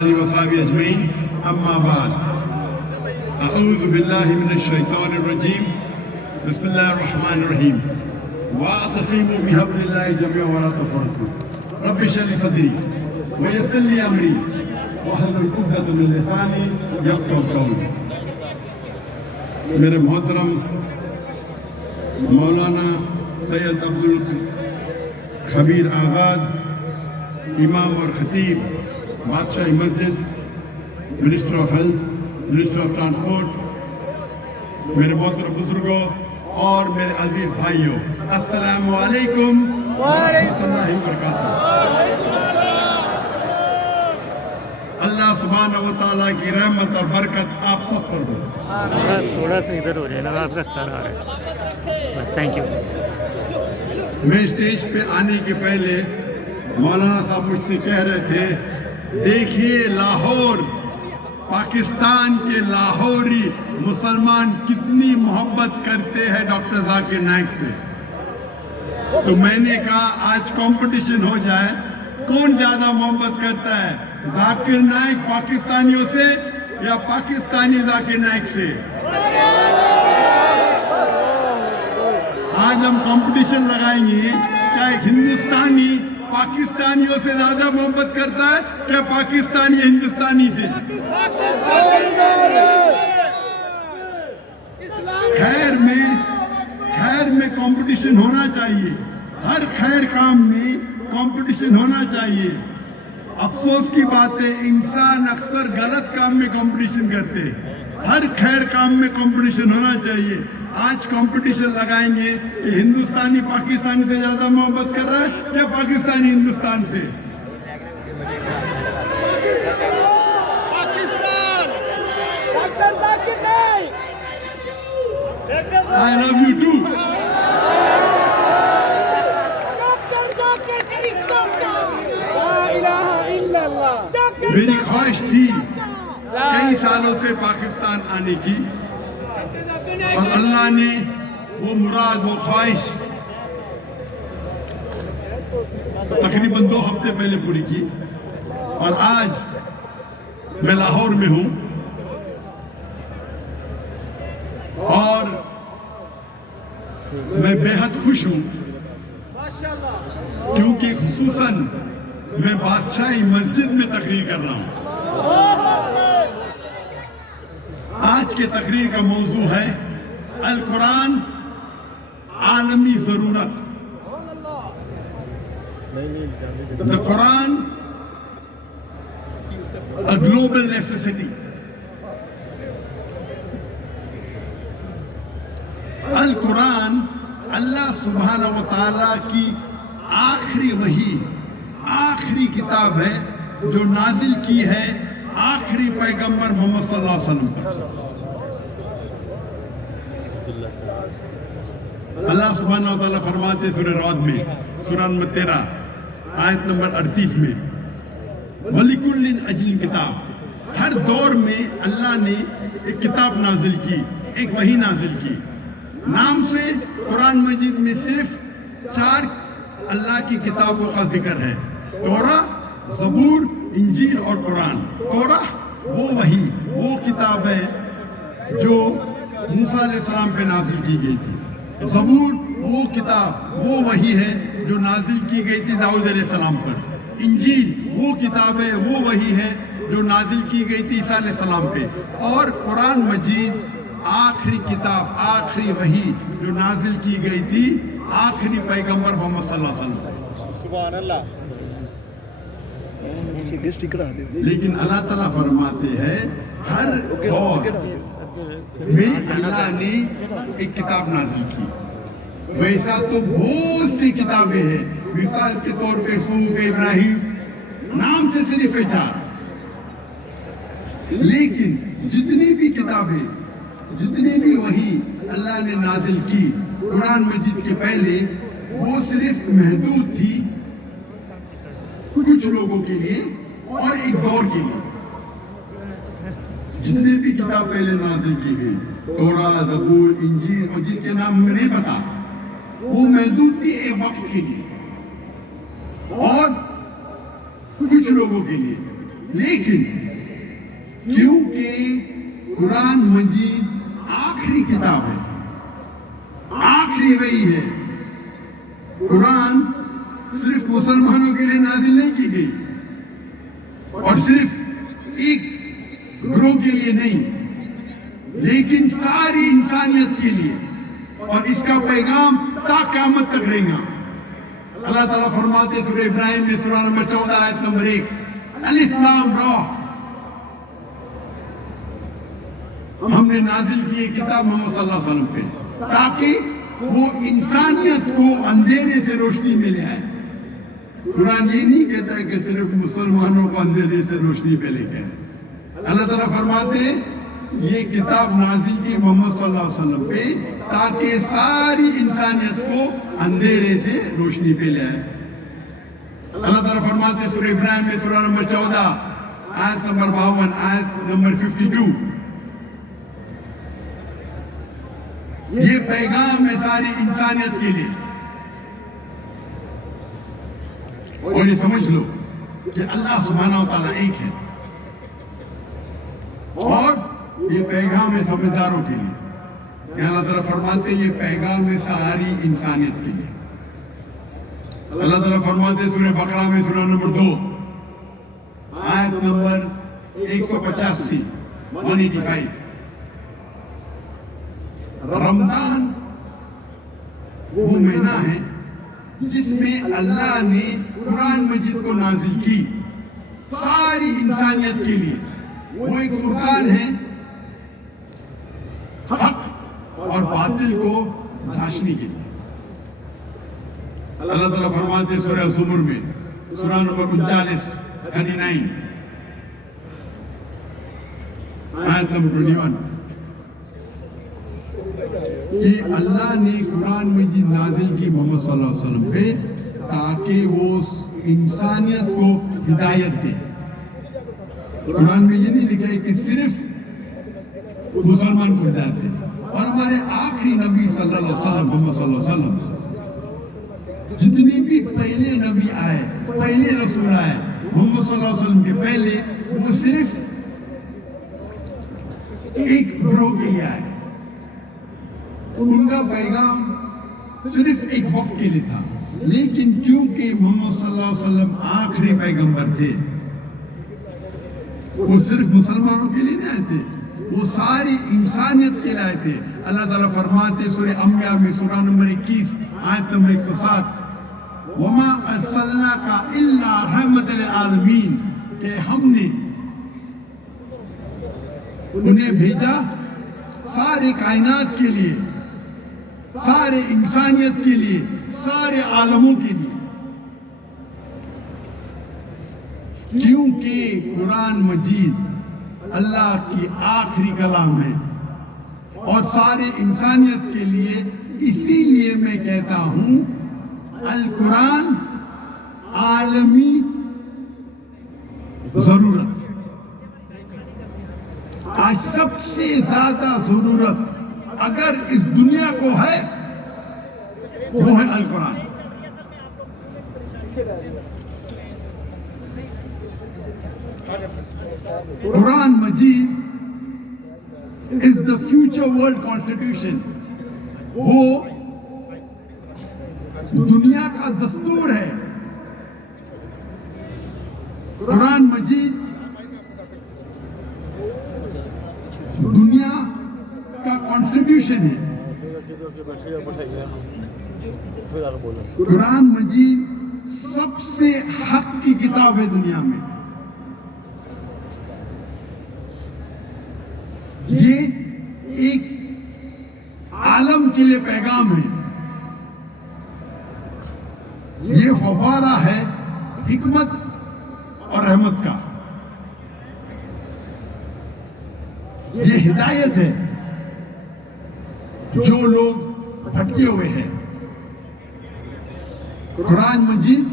وصحبه أجمعين أما بعد أعوذ بالله من الشيطان الرجيم بسم الله الرحمن الرحيم واعتصموا بحبل الله جميعا ولا تفرقوا رب اشرح لي صدري ويسر لي أمري واحلل عقدة من لساني يفقهوا قولي میرے محترم مولانا سید عبدالخبیر آزاد امام اور خطیب بادشاہی مسجد minister of health minister of transport میرے محترم بزرگوں اور میرے عزیز بھائیوں السلام علیکم ورحمۃ اللہ وبرکاتہ۔ اللہ سبحانہ و تعالیٰ کی رحمت اور برکت آپ سب پر ہو۔ تھوڑا سا ادھر ہو جائے نا، آپ کا سر آ رہا ہے بس۔ Thank you. میں اسٹیج پہ آنے کے پہلے مولانا صاحب مجھ سے کہہ رہے تھے دیکھیے لاہور، پاکستان کے لاہوری مسلمان کتنی محبت کرتے ہیں ڈاکٹر ذاکر نائک سے۔ تو میں نے کہا آج کمپٹیشن ہو جائے، کون زیادہ محبت کرتا ہے، ذاکر نائک پاکستانیوں سے یا پاکستانی ذاکر نائک سے؟ آج ہم کمپٹیشن لگائیں گے کیا ایک ہندوستانی پاکستانیوں سے زیادہ محبت کرتا ہے کیا پاکستانی ہندوستانی سے؟ خیر میں کمپٹیشن ہونا چاہیے، ہر خیر کام میں کمپٹیشن ہونا چاہیے۔ افسوس کی بات ہے انسان اکثر غلط کام میں کمپٹیشن کرتے ہیں، ہر خیر کام میں کمپٹیشن ہونا چاہیے۔ آج کمپٹیشن لگائیں گے کہ ہندوستانی پاکستان سے زیادہ محبت کر رہا ہے یا پاکستانی ہندوستان سے؟ I love you too. میری خواہش تھی کئی سالوں سے پاکستان آنے کی اور اللہ نے وہ مراد وہ خواہش تقریباً 2 ہفتے پہلے پوری کی، اور آج میں لاہور میں ہوں اور میں بے حد خوش ہوں کیونکہ خصوصاً میں بادشاہی مسجد میں تقریر کر رہا ہوں۔ آج کے تقریر کا موضوع ہے القرآن عالمی ضرورت، The Quran a global necessity۔ القرآن اللہ سبحانہ و تعالیٰ کی آخری وحی، آخری کتاب ہے جو نازل کی ہے آخری پیغمبر محمد صلی اللہ علیہ وسلم پر۔ اللہ سبحانہ و تعالیٰ فرماتے سورہ رعد میں سورہ نمبر 13 آیت نمبر 38 میں وَلِكُلٍّ أَجْلٍ کتاب، ہر دور میں اللہ نے ایک کتاب نازل کی، ایک وحی نازل کی۔ نام سے قرآن مجید میں صرف 4 اللہ کی کتابوں کا ذکر ہے، توراہ، زبور، انجیل اور قرآن۔ توراہ وہ وحی، وہ کتاب ہے جو موسیٰ علیہ السلام پہ نازل کی گئی تھی۔ زبور وہ کتاب، وہ وحی ہے جو نازل کی گئی تھی داؤد علیہ السلام پر۔ انجیل وہ کتاب ہے، وہ وحی ہے جو نازل کی گئی تھی عیسیٰ علیہ السلام پہ۔ اور قرآن مجید آخری کتاب، آخری وحی جو نازل کی گئی تھی آخری پیغمبر محمد صلی اللہ علیہ وسلم پہ۔ سبحان اللہ۔ لیکن اللہ تعالیٰ فرماتے ہیں ہر دور میں اللہ نے ایک کتاب نازل کی۔ ویسا تو بہت سی کتابیں ہیں، مثال کے طور پہ صحف ابراہیم نام سے صرف 4، لیکن جتنی بھی کتابیں، جتنی بھی وحی اللہ نے نازل کی قرآن مجید کے پہلے، وہ صرف محدود تھی کچھ لوگوں کے لیے اور ایک دور کے لیے۔ جتنے بھی کتاب پہلے نازل کی گئی، توراہ، زبور، انجیل اور جس کے نام میں نہیں پتا، وہ محدود تھی ایک وقت کے لیے اور کچھ لوگوں کے لیے۔ لیکن کیونکہ قرآن مجید آخری کتاب ہے، آخری وحی ہے، قرآن صرف مسلمانوں کے لیے نازل نہیں کی گئی اور صرف ایک گروہ کے لیے نہیں، لیکن ساری انسانیت کے لیے، اور اس کا پیغام تا قیامت تک رہے گا۔ اللہ تعالیٰ فرماتے سورہ ابراہیم میں سورہ نمبر 14 آیت نمبر 1، الف لام را، ہم نے نازل کی یہ کتاب محمد صلی اللہ علیہ وسلم پہ تاکہ وہ انسانیت کو اندھیرے سے روشنی میں لے آئے۔ قرآن یہ نہیں کہتا ہے کہ صرف مسلمانوں کو اندھیرے سے روشنی پہ لے کے آئے۔ اللہ تعالیٰ فرماتے ہیں یہ کتاب نازل کی محمد صلی اللہ علیہ وسلم پہ تاکہ ساری انسانیت کو اندھیرے سے روشنی پہ لے آئے۔ اللہ تعالیٰ فرماتے ہیں سورہ ابراہیم میں سورہ نمبر 14 آیت نمبر 52 آیت نمبر 52، یہ پیغام ہے ساری انسانیت کے لیے، اور یہ سمجھ لو کہ اللہ سبحانہ وتعالیٰ ایک ہے، اور یہ پیغام ہے سمجھداروں کے لیے کہ اللہ تعالیٰ فرماتے ہیں یہ پیغام ہے ساری انسانیت کے لیے۔ اللہ تعالیٰ فرماتے ہیں سورہ بقرہ میں سورہ نمبر 2 آیت نمبر 185 185، رمضان وہ مہینہ ہے جس میں اللہ نے قرآن مجید کو نازل کی ساری انسانیت کے لیے، وہ ایک فرقان ہے حق اور باطل کو جھانچنے کے لیے۔ اللہ تعالیٰ فرماتے ہیں سورہ زمر میں سورہ نمبر 39 39 آیت نمبر 21 کہ اللہ نے قرآن مجید نازل کی محمد صلی اللہ علیہ وسلم پہ تاکہ وہ انسانیت کو ہدایت دے۔ قرآن میں یہ نہیں لکھا ہے کہ صرف مسلمان کو ہدایت دے، اور ہمارے آخری نبی صلی اللہ علیہ وسلم محمد صلی اللہ علیہ وسلم جتنی بھی پہلے نبی آئے، پہلے رسول آئے محمد صلی اللہ علیہ وسلم کے پہلے، وہ صرف ایک گروہ کے لیے آئے، ان کا پیغام صرف ایک وقت کے لیے تھا، لیکن کیونکہ محمد صلی اللہ علیہ وسلم آخری پیغمبر تھے، وہ صرف مسلمانوں کے لیے نہیں آئے تھے، وہ ساری انسانیت کے لیے آئے تھے۔ اللہ تعالیٰ فرماتے سورہ انبیاء میں سورہ نمبر 21 آیت نمبر 107، وَمَا أَرْسَلْنَاكَ إِلَّا رَحْمَةً لِلْعَالَمِينَ، کہ ہم نے انہیں بھیجا سارے کائنات کے لیے، سارے انسانیت کے لیے، سارے عالموں کے لیے، کیونکہ قرآن مجید اللہ کی آخری کلام ہے اور سارے انسانیت کے لیے۔ اسی لیے میں کہتا ہوں القرآن عالمی ضرورت، آج سب سے زیادہ ضرورت اگر اس دنیا کو ہے وہ ہے القرآن۔ قرآن مجید is the future world constitution، وہ دنیا کا دستور ہے۔ قرآن مجید دنیا کا کانسٹیٹیوشن ہے۔ قرآن مجید سب سے حق کی کتاب ہے دنیا میں۔ یہ ایک عالم کے لیے پیغام ہے، یہ فوارہ ہے حکمت اور رحمت کا، یہ ہدایت ہے جو لوگ بھٹکے ہوئے ہیں۔ قرآن مجید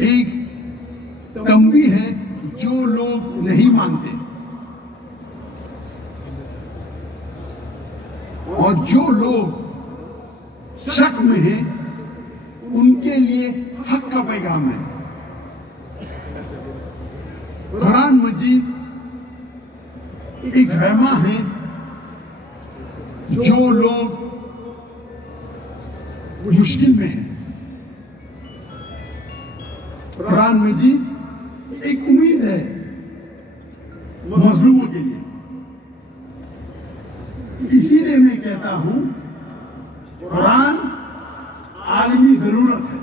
ایک تنبیہ ہے جو لوگ نہیں مانتے، اور جو لوگ شک میں ہیں ان کے لیے حق का पैगाम है। कुरान मजीद एक रहमा है जो लोग मुश्किल में हैं। कुरान मजीद एक उम्मीद है मजलूमों के लिए। इसीलिए मैं कहता हूं कुरान आलमी जरूरत है।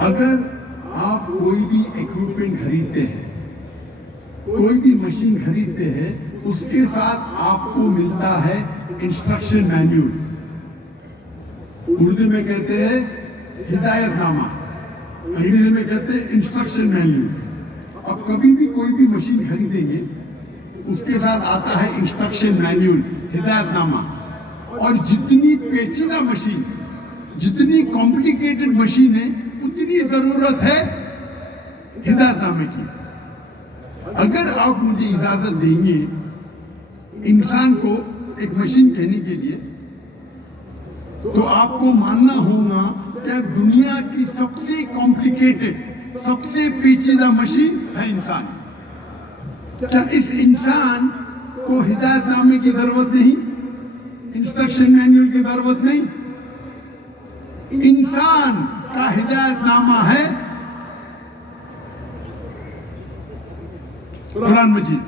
अगर आप कोई भी इक्विपमेंट खरीदते हैं, कोई भी मशीन खरीदते हैं, उसके साथ आपको मिलता है इंस्ट्रक्शन मैन्यूल। उर्दू में कहते हैं हिदायतनामा, अंग्रेजी में कहते हैं इंस्ट्रक्शन मैन्यूल। अब कभी भी कोई भी मशीन खरीदेंगे, उसके साथ आता है इंस्ट्रक्शन मैन्यूल, हिदायतनामा। और जितनी पेचीदा मशीन, जितनी कॉम्प्लिकेटेड मशीन है, उतनी जरूरत है हिदायतनामे की। अगर आप मुझे इजाजत देंगे इंसान को एक मशीन कहने के लिए, तो आपको मानना होगा कि दुनिया की सबसे कॉम्प्लिकेटेड, सबसे पेचीदा मशीन है इंसान। क्या इस इंसान को हिदायतनामे की जरूरत नहीं, इंस्ट्रक्शन मैन्यूल की जरूरत नहीं? इंसान का हिदायतनामा है कुरान मजीद।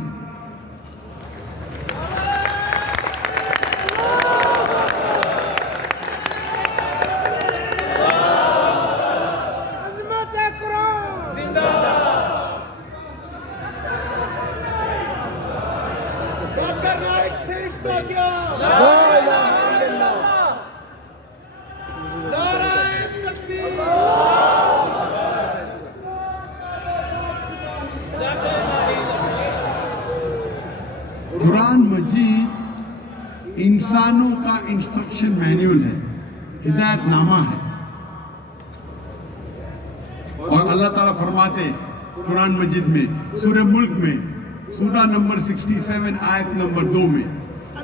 कुरान मजीद इंसानों का इंस्ट्रक्शन मैन्यूल है, हिदायतनामा है। और अल्लाह ताला फरमाते कुरान मजीद में सूरह मुल्क में सूरा नंबर 67 आयत नंबर 2 में,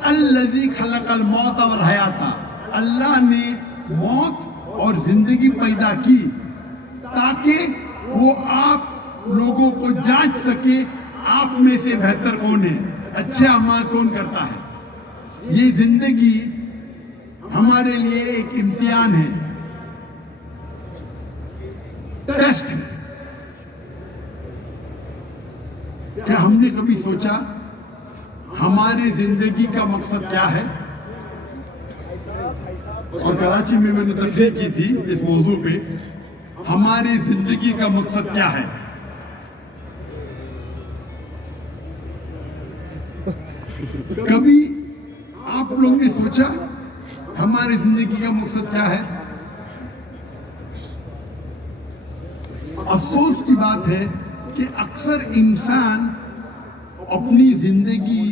अल्लज़ी खलक़ल मौत वल हयाता, अल्लाह ने मौत और जिंदगी पैदा की ताकि वो आप लोगों को जांच सके आप में से बेहतर कौन है, अच्छे अमाल कौन करता है। ये जिंदगी हमारे लिए एक इम्तिहान है, टेस्ट है। क्या हमने कभी सोचा हमारे जिंदगी का मकसद क्या है? और कराची में मैंने तकरीर की थी इस मौजू पे, हमारी जिंदगी का मकसद क्या है? कभी आप लोगों ने सोचा हमारी जिंदगी का मकसद क्या है? अफसोस की बात है कि अक्सर इंसान अपनी जिंदगी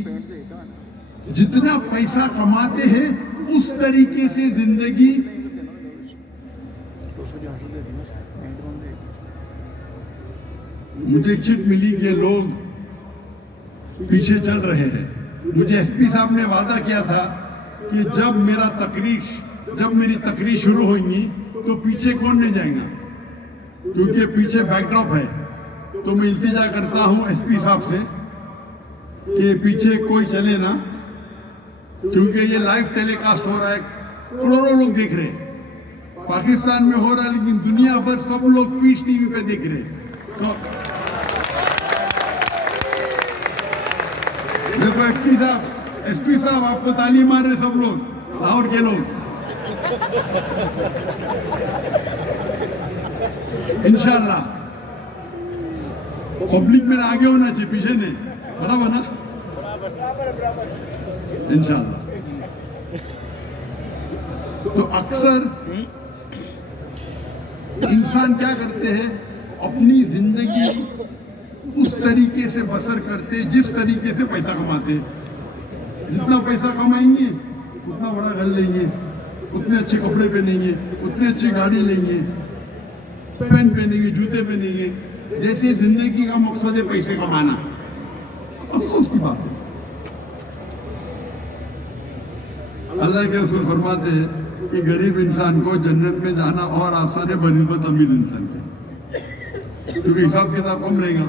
जितना पैसा कमाते हैं उस तरीके से जिंदगी मुझे चिट मिली कि लोग पीछे चल रहे हैं। मुझे एसपी साहब ने वादा किया था कि जब मेरी तकरीर शुरू होगी तो पीछे कौन नहीं जाएगा, क्योंकि पीछे बैकड्रॉप है। तो मैं इल्तिजा करता हूं एसपी साहब से कि पीछे कोई चले ना, क्योंकि ये लाइव टेलीकास्ट हो रहा है, करोड़ों लोग देख रहे हैं। पाकिस्तान में हो रहा है लेकिन दुनिया भर सब लोग पीस टीवी पे देख रहे हैं। तो देखो एसपी साहब आपको ताली मार रहे सब लोग, लाहौर के लोग। इंशाल्लाह पब्लिक में आगे होना चाहिए, पीछे नहीं, बराबर ना? इंशाल्लाह। तो अक्सर इंसान क्या करते हैं, अपनी जिंदगी उस तरीके से बसर करते जिस तरीके से पैसा कमाते। जितना पैसा कमाएंगे उतना बड़ा घर लेंगे, उतने अच्छे कपड़े पहनेंगे, उतनी अच्छी गाड़ी लेंगे, पेन पहनेंगे, जूते पहनेंगे। जैसे जिंदगी का मकसद है पैसे कमाना। अफसोस की बात है, अल्लाह के रसूल फरमाते हैं कि गरीब इंसान को जन्नत में जाना और आसान है बनिस्बत अमीर इंसान के, क्योंकि हिसाब किताब कम रहेगा।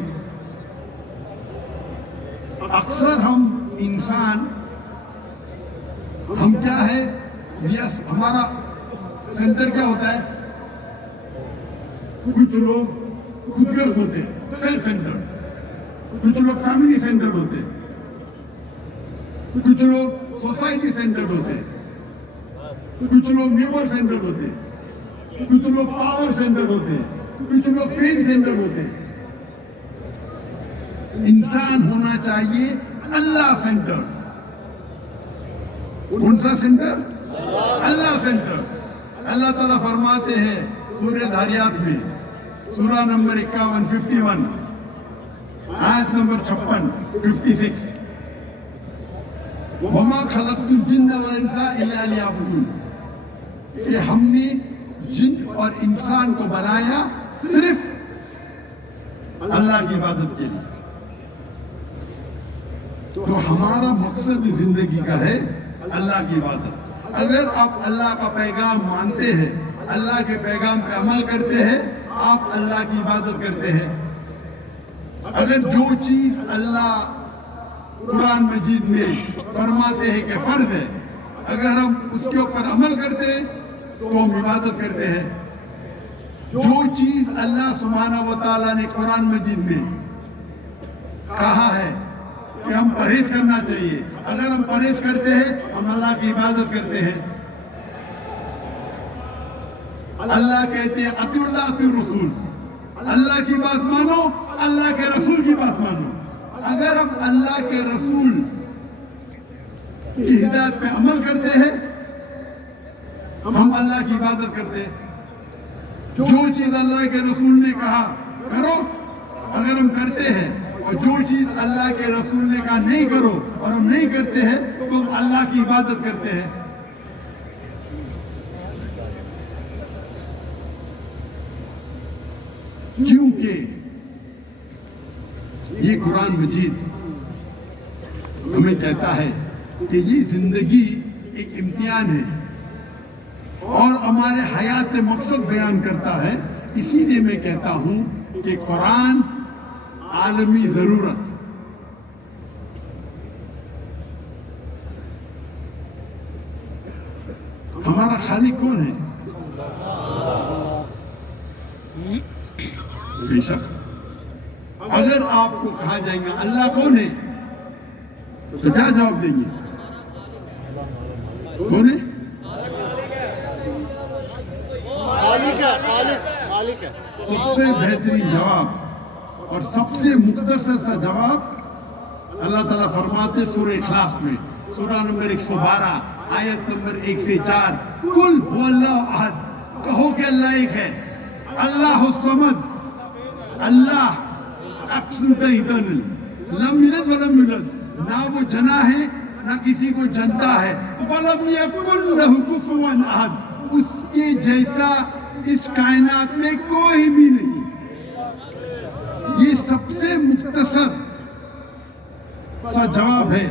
अक्सर हम इंसान हम क्या है, यस हमारा सेंटर क्या होता है, कुछ लोग खुदगर्ज होते हैं, सेल्फ सेंटर, कुछ लोग फैमिली सेंटर्ड होते हैं, कुछ लोग सोसाइटी सेंटर्ड होते हैं, कुछ लोग नेबर सेंटर्ड होते हैं, कुछ लोग पावर सेंटर्ड होते हैं, कुछ लोग फेम सेंटर्ड होते हैं। इंसान होना चाहिए अल्लाह सेंटर। कौन सा सेंटर? अल्लाह सेंटर। अल्लाह ताला फरमाते हैं सूरह धारियात में, सूरा नंबर 51 51 आयत नंबर 56 56, वमा खलक़तुल जिन्न वल इंसा इल्ला लियअबुदून, कि हमने जिन और इंसान को बनाया सिर्फ अल्लाह की इबादत के लिए। तो हमारा मकसद जिंदगी का है अल्लाह की इबादत। अगर आप अल्लाह का पैगाम मानते हैं, अल्लाह के पैगाम पे अमल करते हैं, आप अल्लाह की इबादत करते हैं। अगर जो चीज अल्लाह कुरान मजीद में फरमाते हैं कि फर्ज है, अगर हम उसके ऊपर अमल करते हैं तो हम इबादत करते हैं। जो चीज अल्लाह सुब्हानहू व तआला ने कुरान मजीद में कहा है कि हम परहेज करना चाहिए, अगर हम परहेज करते हैं हम अल्लाह की इबादत करते हैं। अल्लाह कहते हैं अतिउल्लाह अतिउर रसूल, अल्लाह की बात मानो, अल्लाह के रसूल की बात मानो। अगर हम अल्लाह के रसूल की हिदायत पे अमल करते हैं हम अल्लाह की इबादत करते हैं। जो चीज अल्लाह के रसूल ने कहा करो अगर हम करते हैं, और जो चीज अल्लाह के रसूल ने कहा नहीं करो और हम नहीं करते हैं तो हम अल्लाह की इबादत करते हैं। क्योंकि ये कुरान मजीद हमें कहता है कि ये जिंदगी एक इम्तिहान है और हमारे हयात मकसद बयान करता है। इसीलिए मैं कहता हूं कि कुरान आलमी जरूरत। हमारा खालिक कौन है? बेशक अगर आपको कहा जाएगा अल्लाह कौन है तो क्या जवाब देंगे? कौन है? सबसे बेहतरीन जवाब और सबसे मुख्तसर सा जवाब अल्लाह ताला फरमाते सूरह इखलास में, सूरा नंबर 112 आयत नंबर 1 से 4, कुल हुवल्लाहु अहद, कहो कि अल्लाह एक है, अल्लाहु समद, अल्लाह अक्सुतैतन, लम यलिद वलम यूलद, ना वो जना है ना किसी को जनता है, वलम यकुल लहु कुफुवन अहद, उसके जैसा इस कायनात में कोई भी नहीं। ये सबसे मुख्तसर सा जवाब है।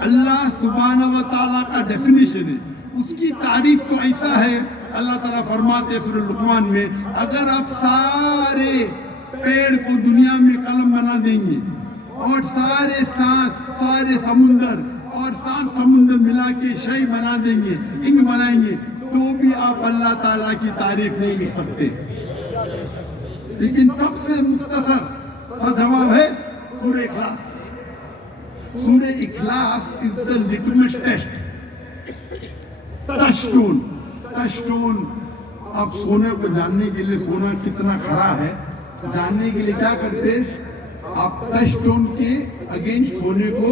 अल्लाह सुब्हानहू व तआला का डेफिनेशन है, उसकी तारीफ तो ऐसा है। अल्लाह ताला फरमाते सूरह लुकमान में, अगर आप सारे पेड़ को दुनिया में कलम बना देंगे और सारे समुंदर और 7 समुंदर मिला के शय बना देंगे, इंक बनाएंगे, तो भी आप अल्लाह ताला की तारीफ नहीं लिख सकते। लेकिन सबसे मुख्तसर सा जवाब है सूरह इखलास। सूरह इखलास is the litmus test, touchstone. Touchstone आप सोने को जानने के लिए, सोना कितना खरा है जानने के लिए क्या करते हैं, आप टचस्टोन के अगेंस्ट सोने को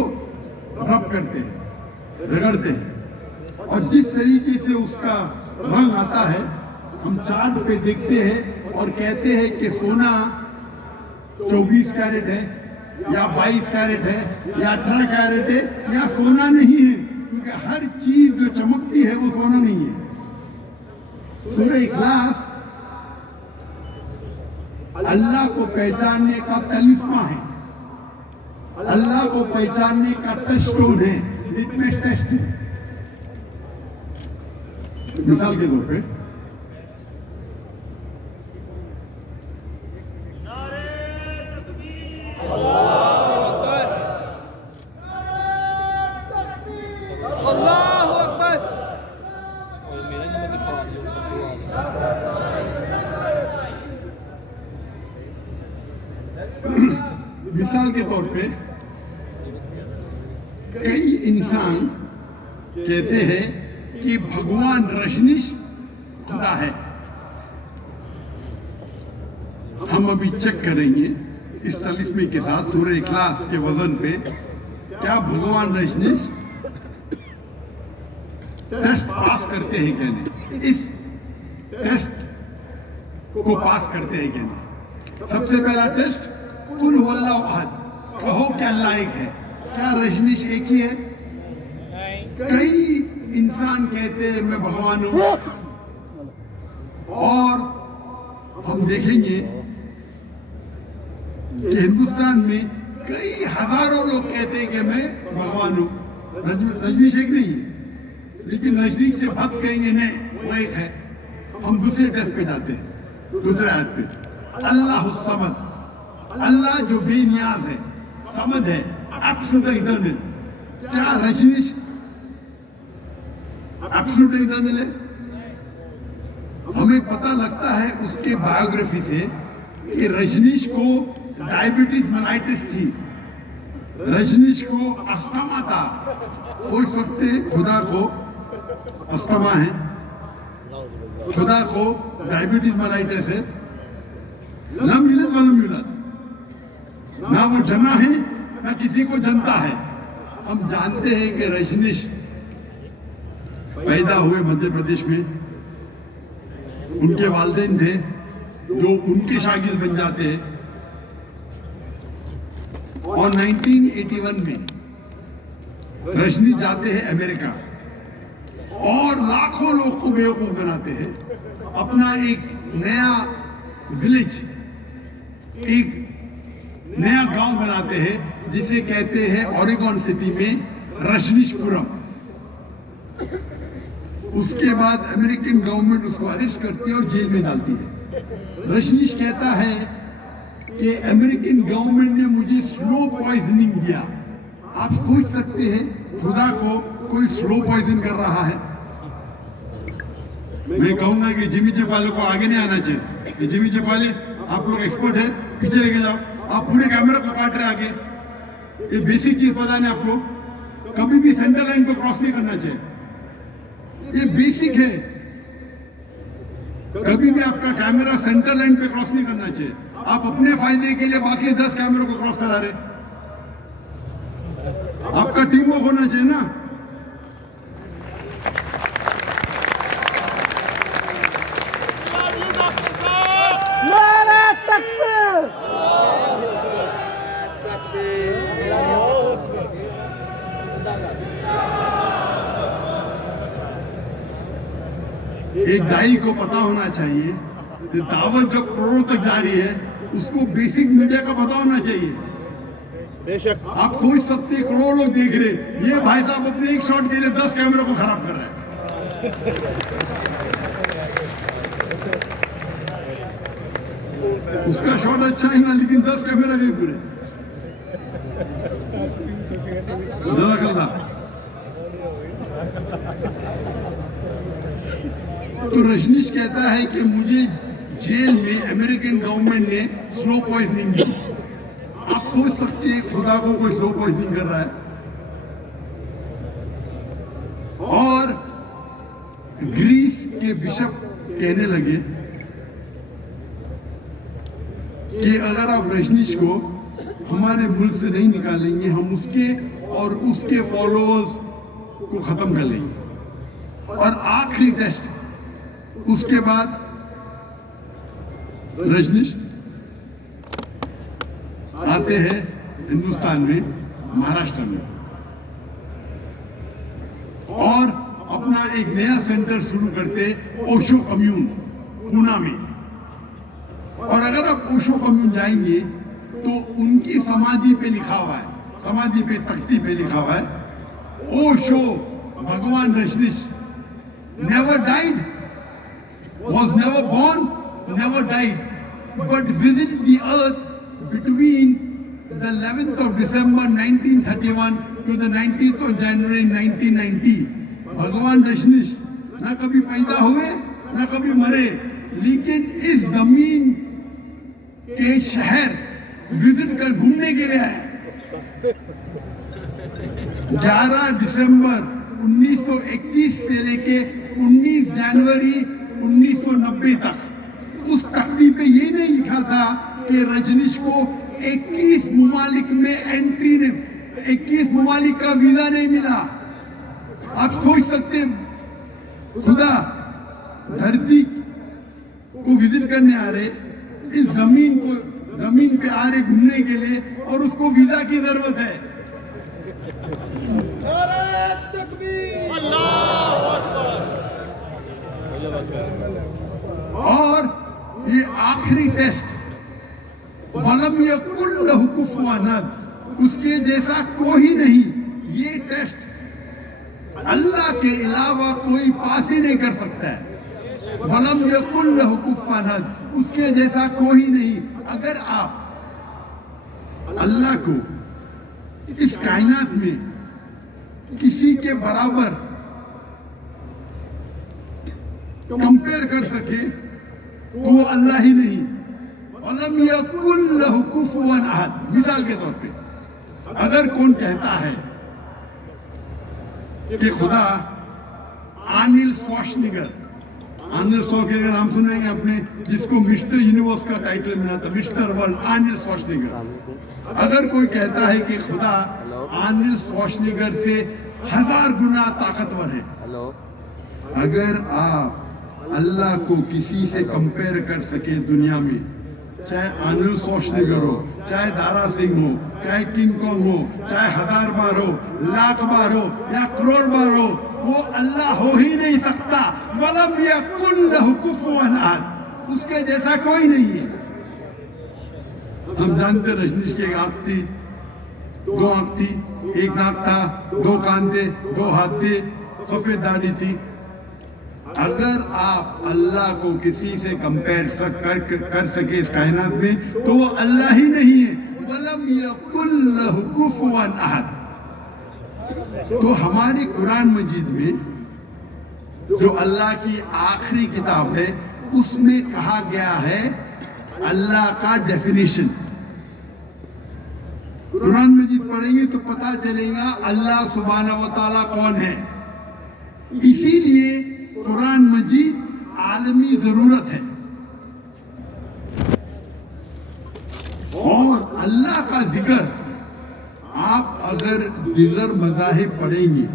रब करते हैं, रगड़ते हैं, और जिस तरीके से उसका रंग आता है हम चार्ट पे देखते हैं और कहते हैं कि सोना 24 कैरेट है या 22 कैरेट है या 18 कैरेट है, या सोना नहीं है, क्योंकि हर चीज जो चमकती है वो सोना नहीं है। सूरह इखलास अल्लाह को पहचानने का तलिस्मा है, अल्लाह को पहचानने का टचस्टोन है, लिटमस टेस्ट है। مثال کے طور پہ مثال کے طور پہ کئی انسان کہتے ہیں کہ بھگوان رجنیش خدا ہے. ہم ابھی چیک کریں گے اس تلسمی کے ساتھ سورہ اخلاص کے وزن پہ کیا بھگوان رجنیش ٹیسٹ پاس کرتے ہیں کہ نہیں, اس ٹیسٹ کو پاس کرتے ہیں کہ نہیں. سب سے پہلا ٹیسٹ قل هو اللہ احد, کہو کہ اللہ ایک ہے. کیا رجنیش ایک ہی ہے؟ کئی انسان کہتے ہیں میں بھگوان ہوں, اور ہم دیکھیں گے کہ ہندوستان میں کئی ہزاروں لوگ کہتے ہیں کہ میں بھگوان ہوں. رجنیش ایک نہیں ہے, لیکن رجنیش سے بات کہیں گے نہیں وہ ایک ہے. ہم دوسرے ٹیسٹ پہ جاتے ہیں, دوسرے آیت پہ. اللہ الصمد, اللہ جو بے نیاز ہے, صمد ہے, ایبسولوٹ ایٹرنل. کیا رجنیش ایبسولوٹ ایٹرنل ہے؟ ہمیں پتہ لگتا ہے اس کے بایوگرافی سے کہ رجنیش کو ڈائبٹیز ملائٹس تھی, رجنیش کو استما تھا. سوچ سکتے خدا کو استما ہے, خدا کو ڈائبٹیز ملائٹس ہے. لم یلد ولم یولد, نہ وہ جنا ہے نہ کسی کو جنتا ہے. ہم جانتے ہیں کہ رجنیش پیدا ہوئے مدھیہ پردیش میں, ان کے والدین تھے جو ان کے شاگرد بن جاتے ہیں, اور 1981 میں رجنیش جاتے ہیں امریکہ اور لاکھوں لوگ کو بیوقوف بناتے ہیں. اپنا ایک نیا ولیج, ایک نیا گاؤں بناتے ہیں جسے کہتے ہیں اوریگون سٹی میں رجنیش پورم. اس کے بعد امریکن گورنمنٹ اس کو اریسٹ کرتی ہے اور جیل میں ڈالتی ہے. رجنیش کہتا ہے کہ امریکن گورنمنٹ نے مجھے سلو پوائزننگ دیا. آپ سوچ سکتے ہیں خدا کو کوئی سلو پوائزن کر رہا ہے. میں کہوں گا کہ جمی چپالے کو آگے نہیں آنا چاہیے. کہ جمی چپالے آپ لوگ ایکسپرٹ ہے, پیچھے لے کے جاؤ. آپ پورے کیمرہ کو کاٹ رہے آگے. یہ بیسک چیز پتا نہیں آپ کو, کبھی بھی سینٹر لائن کو کراس نہیں کرنا چاہیے. یہ بیسک ہے. کبھی بھی آپ کا کیمرہ سینٹر لائن پہ کراس نہیں کرنا چاہیے. آپ اپنے فائدے کے لیے باقی 10 کیمروں کو کراس کرا رہے. آپ کا ٹیم ورک ہونا چاہیے نا. ایک دائی کو پتا ہونا چاہیے کہ دعوت جب کروڑوں تک جاری ہے اس کو بیسک میڈیا کا پتا ہونا چاہیے. بے شک آپ سوچ سکتے ہیں کروڑوں لوگ دیکھ رہے, یہ بھائی صاحب اپنے ایک شاٹ کے لیے 10 کیمروں کو خراب کر رہے ہیں. اس کا شاٹ اچھا ہے نا, لیکن 10 کیمرہ نہیں پورے. جزاک اللہ. تو رجنیش کہتا ہے کہ مجھے جیل میں امریکن گورنمنٹ نے سلو پوائزننگ دی. آپ سوچ سکتے ہیں خدا کو کوئی سلو پوائزننگ کر رہا ہے. اور گریس کے بشپ کہنے لگے کہ اگر آپ رجنیش کو ہمارے ملک سے نہیں نکالیں گے, ہم اس کے اور اس کے فالوورز کو ختم کر لیں گے. اور آخری ٹیسٹ اس کے بعد رجنیش آتے ہیں ہندوستان میں, مہاراشٹر میں, اور اپنا ایک نیا سینٹر شروع کرتے اوشو کمیون پونا میں. اور اگر آپ اوشو کمیون جائیں گے تو ان کی سمادھی پہ لکھا ہوا ہے, سمادھی پہ تختی پہ لکھا ہوا ہے اوشو بھگوان Rajneesh never died, was never born, never died, but visited the earth between the 11th of December 1931 to the 19th of January 1990. भगवान रजनीश ना कभी पैदा हुए ना कभी मरे, लेकिन इस जमीन के शहर विजिट कर घूमने के लिए आए। 11 दिसंबर 1931 से लेके 19 जनवरी 1990 तक उस तख्ती पे ये नहीं लिखा था कि रजनीश को 21 ममालिक में एंट्री ने 21 ममालिक का वीजा नहीं मिला। आप सोच सकते हैं, खुदा धरती को विजिट करने आ रहे, इस जमीन पे आ रहे घूमने के लिए, और उसको वीजा की जरूरत है। और ये आखिरी टेस्ट, वलम यकुल लहु कुफुवन अहद, उसके जैसा कोई नहीं। ये टेस्ट अल्लाह के अलावा कोई पास ही नहीं कर सकता है। वलम यकुल लहु कुफुवन अहद, उसके जैसा कोई नहीं। अगर आप अल्लाह को इस कायनात में किसी के बराबर कंपेयर कर सके तो वो अल्लाह ही नहीं। वलम यकुल लहु कुफुवन अहद। मिसाल के तौर पे अगर कौन कहता है कि खुदा आर्नल्ड श्वार्ज़नेगर, आर्नल्ड श्वार्ज़नेगर नाम सुनेंगे अपने, जिसको मिस्टर यूनिवर्स का टाइटल मिला था, मिस्टर वर्ल्ड आर्नल्ड श्वार्ज़नेगर। अगर कोई कहता है कि खुदा आर्नल्ड श्वार्ज़नेगर से 1000 गुना ताकतवर है, अगर आप अल्लाह को किसी से कंपेयर कर सके दुनिया में, चाहे आर्नल्ड श्वार्ज़नेगर हो, चाहे दारा सिंह हो, चाहे किंग कॉन्ग हो, चाहे 1000 बार हो, लाख बार हो या करोड़ बार हो, वो अल्लाह हो ही नहीं सकता। वलम यकुल लहु कुफुवन अहद, उसके जैसा कोई नहीं है। हम जानते रजनीश की एक आंख थी, 2 आंख थी, 1 नाक था, 2 कान थे, 2 हाथ थे, सफेद दाढ़ी थी। अगर आप अल्लाह को किसी से कंपेयर कर सके इस कायनात में, तो वो अल्लाह ही नहीं है। वलम यकुल लहु कुफुवन अहद। तो हमारे कुरान मजीद में जो अल्लाह की आखिरी किताब है, उसमें कहा गया है अल्लाह का डेफिनेशन। कुरान मजीद पढ़ेंगे तो पता चलेगा अल्लाह सुब्हानहू व तआला कौन है। इसीलिए कुरान मजीद आलमी जरूरत है। और अल्लाह का जिक्र आप अगर दिगर मज़ाहिब पढ़ेंगे,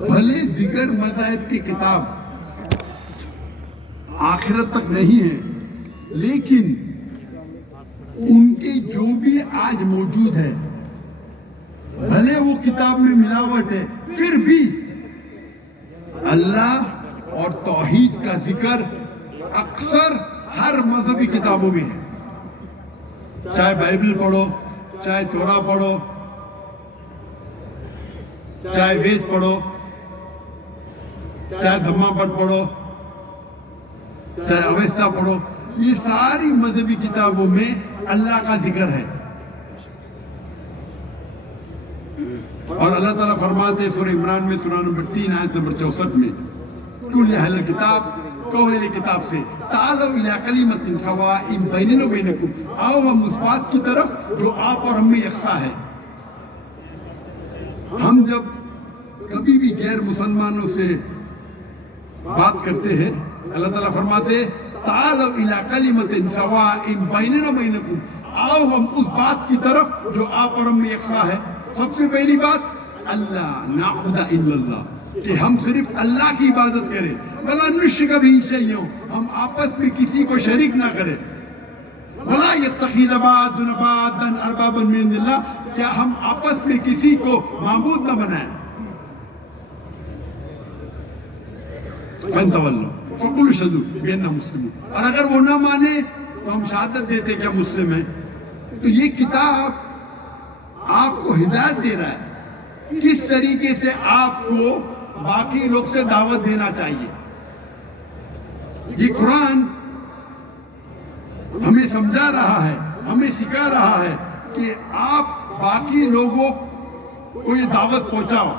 भले दिगर मज़ाहिब की किताब आखिरत तक नहीं है, लेकिन उनके जो भी आज मौजूद है, भले वो किताब में मिलावट है, फिर भी अल्लाह और तौहीद का जिक्र अक्सर हर मजहबी किताबों में है। चाहे बाइबल पढ़ो, चाहे तौरा पढ़ो, चाहे वेद पढ़ो, चाहे धम्मापद पढ़ो, चाहे अवेस्ता पढ़ो, ये सारी मजहबी किताबों में अल्लाह का जिक्र है। और अल्लाह ताला फरमाते हैं सूरह इमरान में, सूरह नंबर 3 आयत नंबर 64 में, कुल या अहलल किताब, कहो अहले किताब से, तालो इला कलिमतिन सवाइन बैनना व बैनकुम, आओ हम उस बात की तरफ जो आप और हम में यकसा है। हम जब कभी भी गैर मुसलमानों से बात करते हैं, अल्लाह ताला फरमाते, तालो इला कलिमतिन सवाइन बैनना व बैनकुम, आओ हम उस बात की तरफ जो आप और हम में यकसा है। सबसे पहली बात, अल्लाह नाबुदा इल्लल्लाह, कि हम सिर्फ अल्लाह की इबादत करें। वला नुश्रिक बिही शैअन, हम आपस में किसी को शरीक ना करें। वला यत्तखिज़ बअदुना बअदन अरबाबन मिन दुनिल्लाह, क्या हम आपस में किसी को माबूद ना बनाएं। फन्तवल्लू फकुलू शहदू बिअन्ना मुस्लिमून, और अगर वो ना माने तो हम शहादत देते क्या मुस्लिम है। तो ये किताब आपको हिदायत दे रहा है किस तरीके से आपको باقی لوگ سے دعوت دینا چاہیے. یہ قرآن ہمیں سمجھا رہا ہے, ہمیں سکھا رہا ہے کہ آپ باقی لوگوں کو یہ دعوت پہنچاؤ.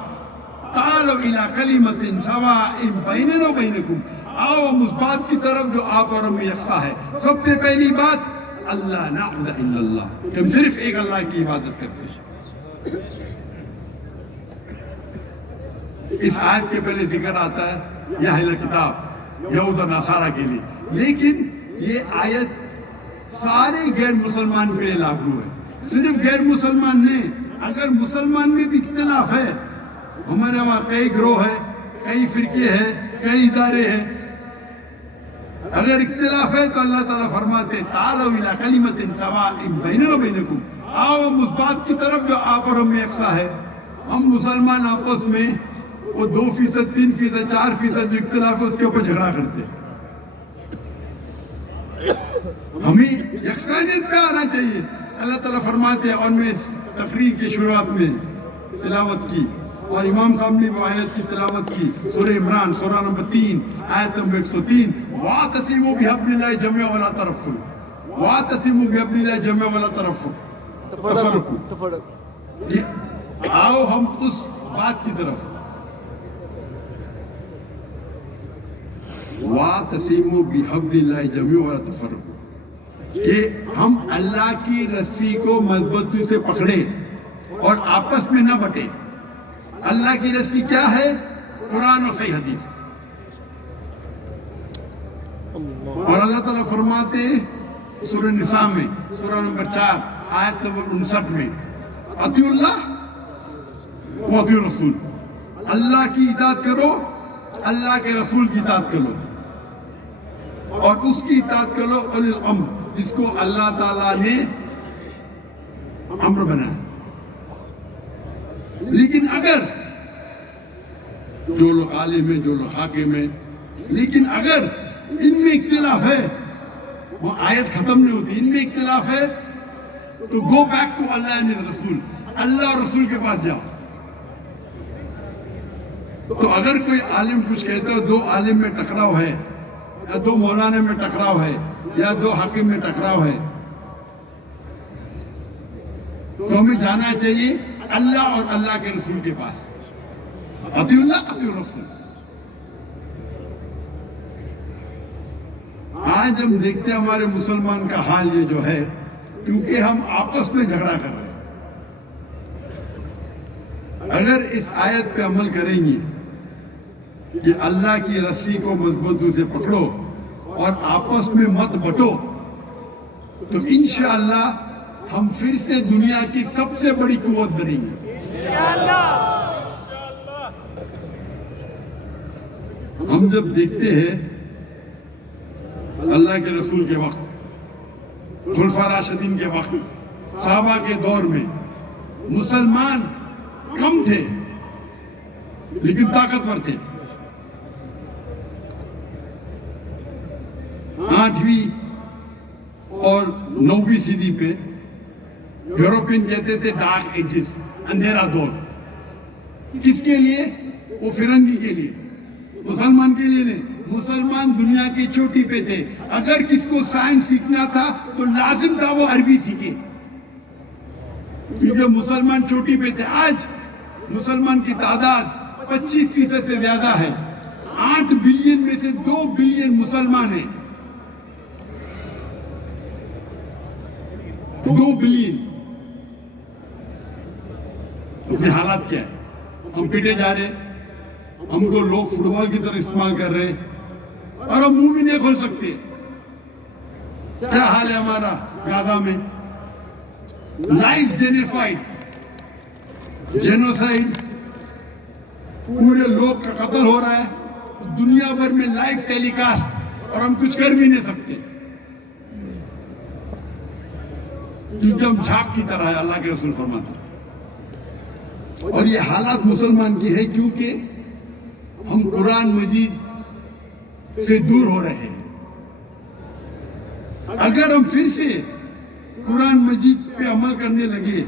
تعالوا الی کلمۃ سواء بیننا و بینکم, آؤ ہم اس بات کی طرف جو آپ اور ہم میں یکساں ہے. سب سے پہلی بات, اللہ نعبد الا اللہ, کہ ہم صرف ایک اللہ کی عبادت کرتے ہیں. اس آیت کے پہلے ذکر آتا ہے یا اہل کتاب, یہود و نصارہ کے لیے, لیکن یہ آیت سارے غیر مسلمان کے لیے لاگو ہے. صرف غیر مسلمان نہیں, اگر مسلمان میں بھی اختلاف ہے, ہمارے وہاں کئی گروہ ہے, کئی فرقے ہیں, کئی ادارے ہیں, اگر اختلاف ہے تو اللہ تعالیٰ فرماتے تعالوا الی کلمۃ سواء بیننا و بینکم, آؤ ہم اس بات کی طرف جو آپ اور ہم میں یکساں ہے. ہم مسلمان آپس میں وہ 2%, 3%, 4% جو اختلاف ہے اس کے اوپر جھگڑا کرتے ہیں. ہمیں یکسانیت پہ آنا چاہیے. اللہ تعالیٰ فرماتے ہیں, اور میں تقریر کی شروعات میں تلاوت کی اور امام صاحب نے وہ آیت کی تلاوت کی, سورہ عمران سورہ نمبر 3 آیت نمبر 103, وَاعْتَصِمُوا بِحَبْلِ اللَّهِ جَمِيعًا وَلَا تَفَرَّقُوا, وَاعْتَصِمُوا بِحَبْلِ اللَّهِ جَمِيعًا وَلَا تَفَرَّقُوا. آؤ ہم اس بات کی طرف, وَاعْتَصِمُوا بِحَبْلِ اللَّهِ جَمِيعًا وَلَا تَفَرَّقُوا, کہ ہم اللہ کی رسی کو مضبوطی سے پکڑے اور آپس میں نہ بٹے. اللہ کی رسی کیا ہے؟ قرآن اور صحیح حدیث. اور اللہ تعالیٰ فرماتے سورہ نساء میں سورہ نمبر 4 آیت نمبر 59 میں, اطیعوا اللہ و اطیعوا الرسول, اللہ کی اطاعت کرو, اللہ کے رسول کی اطاعت کرو, اور اس کی اطاعت کرو اولی الامر, جس کو اللہ تعالیٰ نے امر بنایا. لیکن اگر جو لوگ عالم ہیں, جو لوگ حاکم ہیں, لیکن اگر ان میں اختلاف ہے, وہ آیت ختم نہیں ہوتی, ان میں اختلاف ہے تو go back to Allah and رسول, اللہ اور رسول کے پاس جاؤ. تو اگر کوئی عالم کچھ کہتا ہے, 2 عالم میں ٹکراؤ ہے, یا 2 مولانا میں ٹکراؤ ہے, یا 2 حاکم میں ٹکراؤ ہے, تو ہمیں جانا چاہیے اللہ اور اللہ کے رسول کے پاس. اطیعوا اللہ اطیعوا الرسول. آج ہم دیکھتے ہیں ہمارے مسلمان کا حال یہ جو ہے, کیونکہ ہم آپس میں جھگڑا کر رہے ہیں. اگر اس آیت پہ عمل کریں گے کہ اللہ کی رسی کو مضبوطی سے پکڑو اور آپس میں مت بٹو, تو انشاءاللہ ہم پھر سے دنیا کی سب سے بڑی قوت بنیں گے. ہم جب دیکھتے ہیں اللہ کے رسول کے وقت, خلفاء راشدین کے وقت, صحابہ کے دور میں مسلمان کم تھے لیکن طاقتور تھے. 8ویں اور 9ویں صدی پہ یورپین کہتے تھے ڈارک ایجز, اندھیرا دور. کس کے لیے؟ وہ فرنگی کے لیے, مسلمان کے لیے نہیں. مسلمان دنیا کی چوٹی پہ تھے. اگر کس کو سائنس سیکھنا تھا تو لازم تھا وہ عربی سیکھے, کیونکہ مسلمان چوٹی پہ تھے. آج مسلمان کی تعداد 25% سے زیادہ ہے. 8 بلین میں سے 2 بلین مسلمان ہیں. 2 بلین. اپنے حالات کیا ہے؟ ہم پیٹے جا رہے, ہم کو لوگ فٹ بال کی طرح استعمال کر رہے, اور ہم منہ بھی نہیں کھول سکتے. کیا حال ہے ہمارا غزہ میں؟ لائف جینوسائیڈ, پورے لوگ کا قتل ہو رہا ہے دنیا بھر میں, لائف ٹیلی کاسٹ, اور ہم کچھ کر بھی نہیں سکتے کیونکہ ہم جھاگ کی طرح ہے, اللہ کے رسول فرماتے. اور یہ حالات مسلمان کی ہے کیونکہ ہم قرآن مجید سے دور ہو رہے ہیں. اگر ہم پھر سے قرآن مجید پہ عمل کرنے لگے,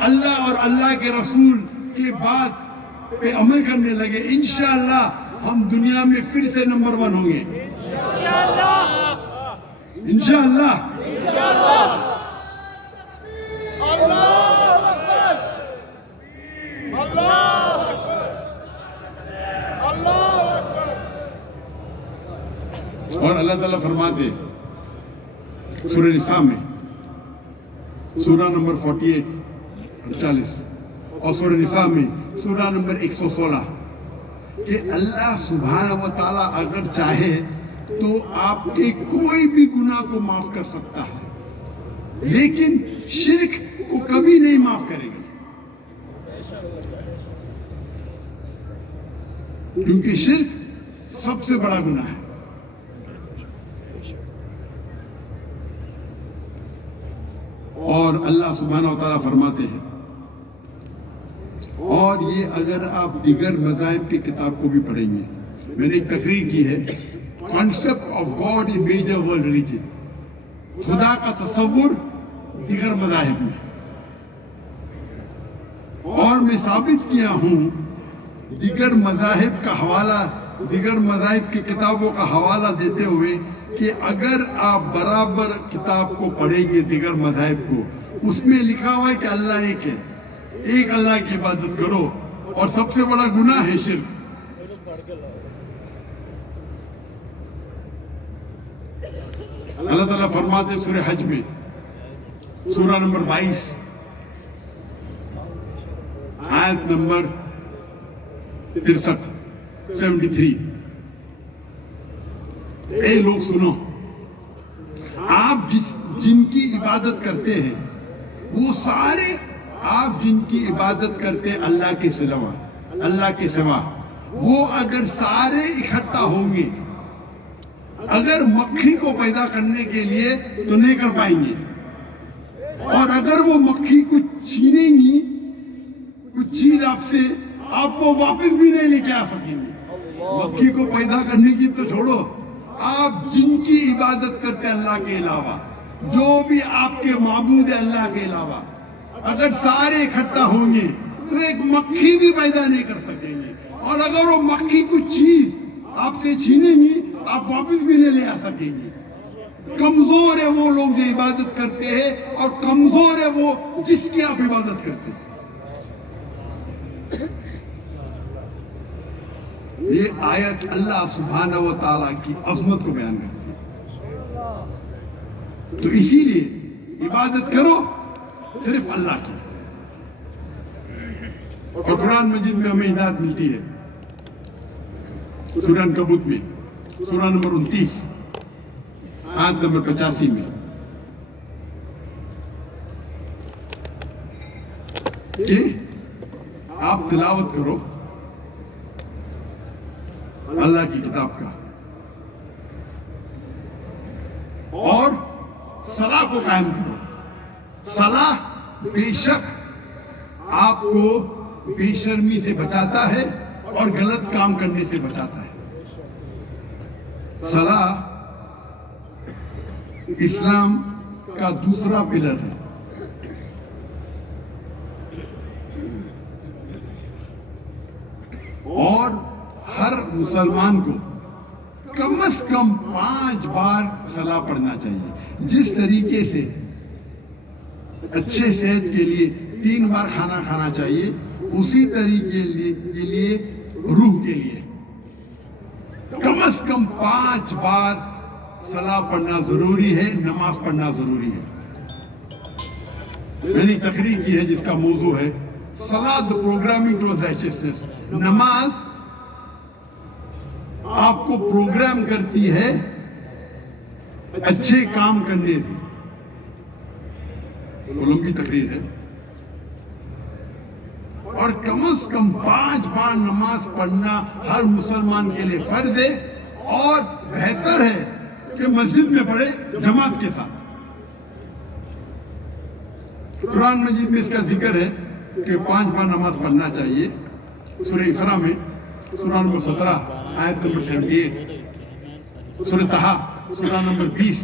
اللہ اور اللہ کے رسول کے بعد पे अमल करने लगे, इंशाअल्लाह हम दुनिया में फिर से नंबर 1 होंगे। इंशाअल्लाह। और अल्लाह ताला फरमाते सूरह निसा में, सूरह नंबर 48 48 और सूरह निसा में सूरह नंबर 116 कि अल्लाह सुब्हानहू व तआला अगर चाहे तो आपके कोई भी गुनाह को माफ कर सकता है, लेकिन शिर्क को कभी नहीं माफ करेगा, क्योंकि शिर्क सबसे बड़ा गुनाह है। और अल्लाह सुब्हानहू व तआला फरमाते हैं, और ये अगर आप दीगर मज़ाहिब की किताब को भी पढ़ेंगे, मैंने एक तकरीर की है, concept of God in major world religion, खुदा का तसव्वुर दीगर मज़ाहिब में, और मैं साबित किया हूं दीगर मज़ाहिब का हवाला, दीगर मज़ाहिब की किताबों का हवाला देते हुए कि अगर आप बराबर किताब को पढ़ेंगे दीगर मज़ाहिब को, उसमें लिखा हुआ है कि अल्लाह एक है, एक अल्लाह की इबादत करो, और सबसे बड़ा गुनाह है शिर्क। अल्लाह ताला फरमाते सूरह हज में सूरह नंबर 22 आयत नंबर 73, ए लोग सुनो, आप जिनकी इबादत करते हैं वो सारे, आप जिनकी इबादत करते हैं अल्लाह के सिवा, वो अगर सारे इकट्ठा होंगे, अगर मक्खी को पैदा करने के लिए तो नहीं कर पाएंगे, और अगर वो मक्खी कुछ छीनेंगी, कुछ चीज आपसे, आप वो वापस भी नहीं लेके आ सकेंगे। मक्खी को पैदा करने की तो छोड़ो, आप जिनकी इबादत करते हैं अल्लाह के अलावा, जो भी आपके माबूद है अल्लाह के अलावा, अगर सारे इकट्ठा होंगे तो एक मक्खी भी पैदा नहीं कर सकेंगे, और अगर वो मक्खी कुछ चीज आपसे छीनेंगी आप वापस भी नहीं ले आ सकेंगे। कमजोर है वो लोग जो इबादत करते हैं, और कमजोर है वो जिसकी आप इबादत करते हैं। ये आयत अल्लाह सुब्हानहू व तआला की अजमत को बयान करती है। तो इसीलिए इबादत करो सिर्फ अल्लाह की, और कुरान मजीद में हमें हिदायत मिलती है सूरह अनकबूत में सूरह नंबर 29 आयत नंबर 85 में कि आप तिलावत करो अल्लाह की किताब का, और सलाह को कायम करो। सलाह बेशक आपको बेशर्मी से बचाता है और गलत काम करने से बचाता है। सलाह इस्लाम का दूसरा पिलर है, और हर मुसलमान को कम से कम 5 बार सलाह पढ़ना चाहिए। जिस तरीके से अच्छे सेहत के लिए 3 बार खाना खाना चाहिए, उसी तरीके के लिए रूह के लिए कम से कम 5 बार सलाह पढ़ना जरूरी है, नमाज पढ़ना जरूरी है। मैंने तकरीर की है जिसका मौजू है सलाह द प्रोग्रामिंग टू राइचियसनेस। नमाज आपको प्रोग्राम करती है अच्छे काम करने की। लंबी तकरीर है, और कम से कम 5 बार नमाज पढ़ना हर मुसलमान के लिए फर्ज है, और बेहतर है कि मस्जिद में पढ़े जमात के साथ। कुरान मजीद में इसका जिक्र है कि 5 बार नमाज पढ़ना चाहिए। सूरह इसरा में सूरह नंबर 17 आयत नंबर 78, सूरह तहा सूरह नंबर 20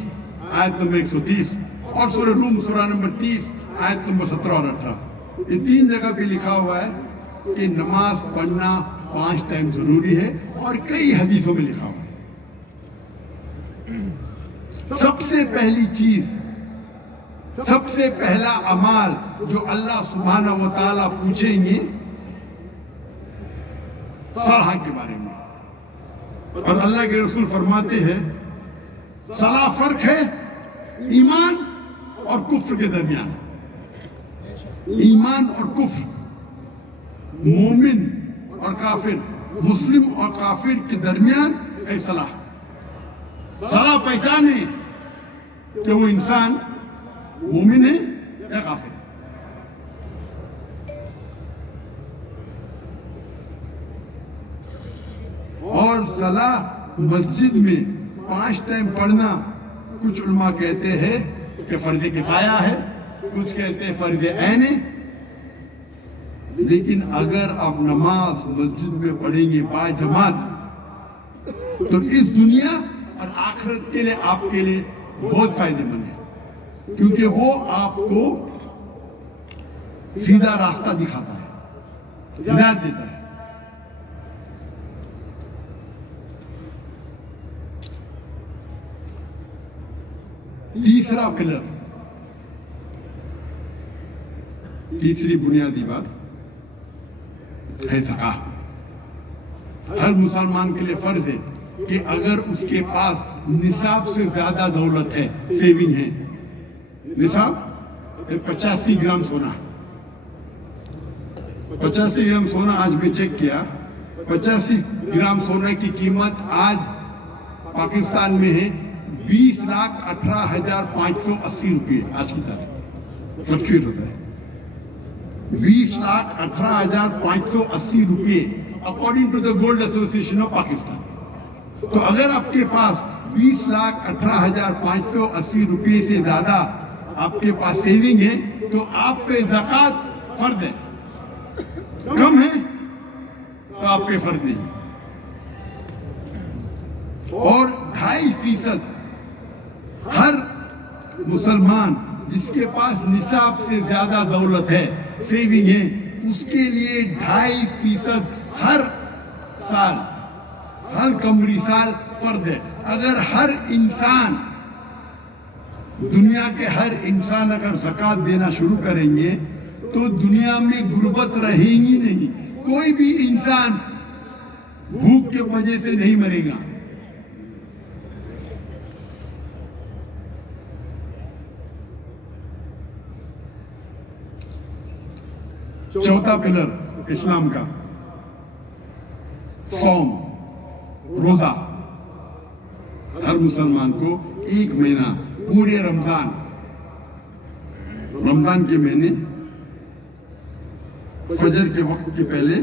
आयत नंबर 130, और सूरह रूम सूरह नंबर 30 आयत नंबर 17 और 18। ये 3 जगह पे लिखा हुआ है کہ نماز پڑھنا 5 ٹائم ضروری ہے اور کئی حدیثوں میں لکھا ہوا ہے۔ سب سے پہلی چیز، سب سے پہلا عمال جو اللہ سبحانہ و تعالیٰ پوچھیں گے صلاح کے بارے میں، اور اللہ کے رسول فرماتے ہیں صلاح فرق ہے ایمان اور کفر کے درمیان۔ ایمان اور کفر، مومن اور کافر، مسلم اور کافر کے درمیان ہے صلاح۔ صلاح پہچانے کہ وہ انسان مومن ہے یا کافر ہے۔ اور صلاح مسجد میں 5 ٹائم پڑھنا کچھ علماء کہتے ہیں کہ فرض کفایہ ہے، کچھ کہتے ہیں فرض عین ہے، لیکن اگر آپ نماز مسجد میں پڑھیں گے با جماعت تو اس دنیا اور آخرت کے لیے آپ کے لیے بہت فائدہ مند ہے، کیونکہ وہ آپ کو سیدھا راستہ دکھاتا ہے، ہدایت دیتا ہے۔ تیسرا پلر، تیسری بنیادی بات ہے زکوٰۃ۔ ہر مسلمان کے لیے فرض ہے کہ اگر اس کے پاس نصاب سے زیادہ دولت ہے، سیونگ ہے، نصاب 85 گرام سونا، 85 گرام سونا آج میں چیک کیا، 85 گرام سونا کی قیمت آج پاکستان میں ہے 20,18,580 روپے آج کی تاریخ، فلکچویٹ ہوتا ہے 20,18,580 روپے according to the gold association of Pakistan. تو اگر آپ کے پاس 20,18,580 روپے سے زیادہ آپ کے پاس سیونگ ہے تو آپ پہ زکوٰۃ فرض ہے، کم ہے تو آپ پہ فرض نہیں۔ اور 2.5% ہر مسلمان جس کے پاس نصاب سے زیادہ دولت ہے، سیونگ ہے، اس کے لیے 2.5% ہر سال، ہر قمری سال فرض ہے۔ اگر ہر انسان، دنیا کے ہر انسان اگر زکوٰۃ دینا شروع کریں گے تو دنیا میں غربت رہے گی نہیں، کوئی بھی انسان بھوک کے وجہ سے نہیں مرے گا۔ چوتھا پلر اسلام کا، صوم، روزہ۔ ہر مسلمان کو 1 مہینہ پورے رمضان کے مہینے فجر کے وقت کے پہلے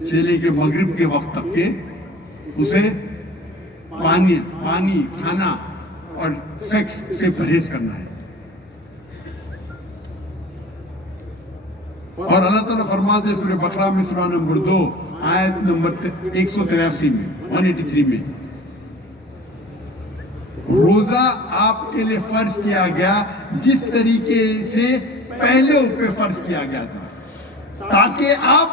سے لے کے مغرب کے وقت تک کے اسے پانی کھانا اور سیکس سے پرہیز کرنا ہے۔ اور اللہ تعالیٰ فرماتے ہیں سورہ بقرہ میں، سورہ نمبر 2 آیت نمبر 183 میں، 183 میں، روزہ آپ کے لیے فرض کیا گیا جس طریقے سے پہلے اوپر فرض کیا گیا تھا، تاکہ آپ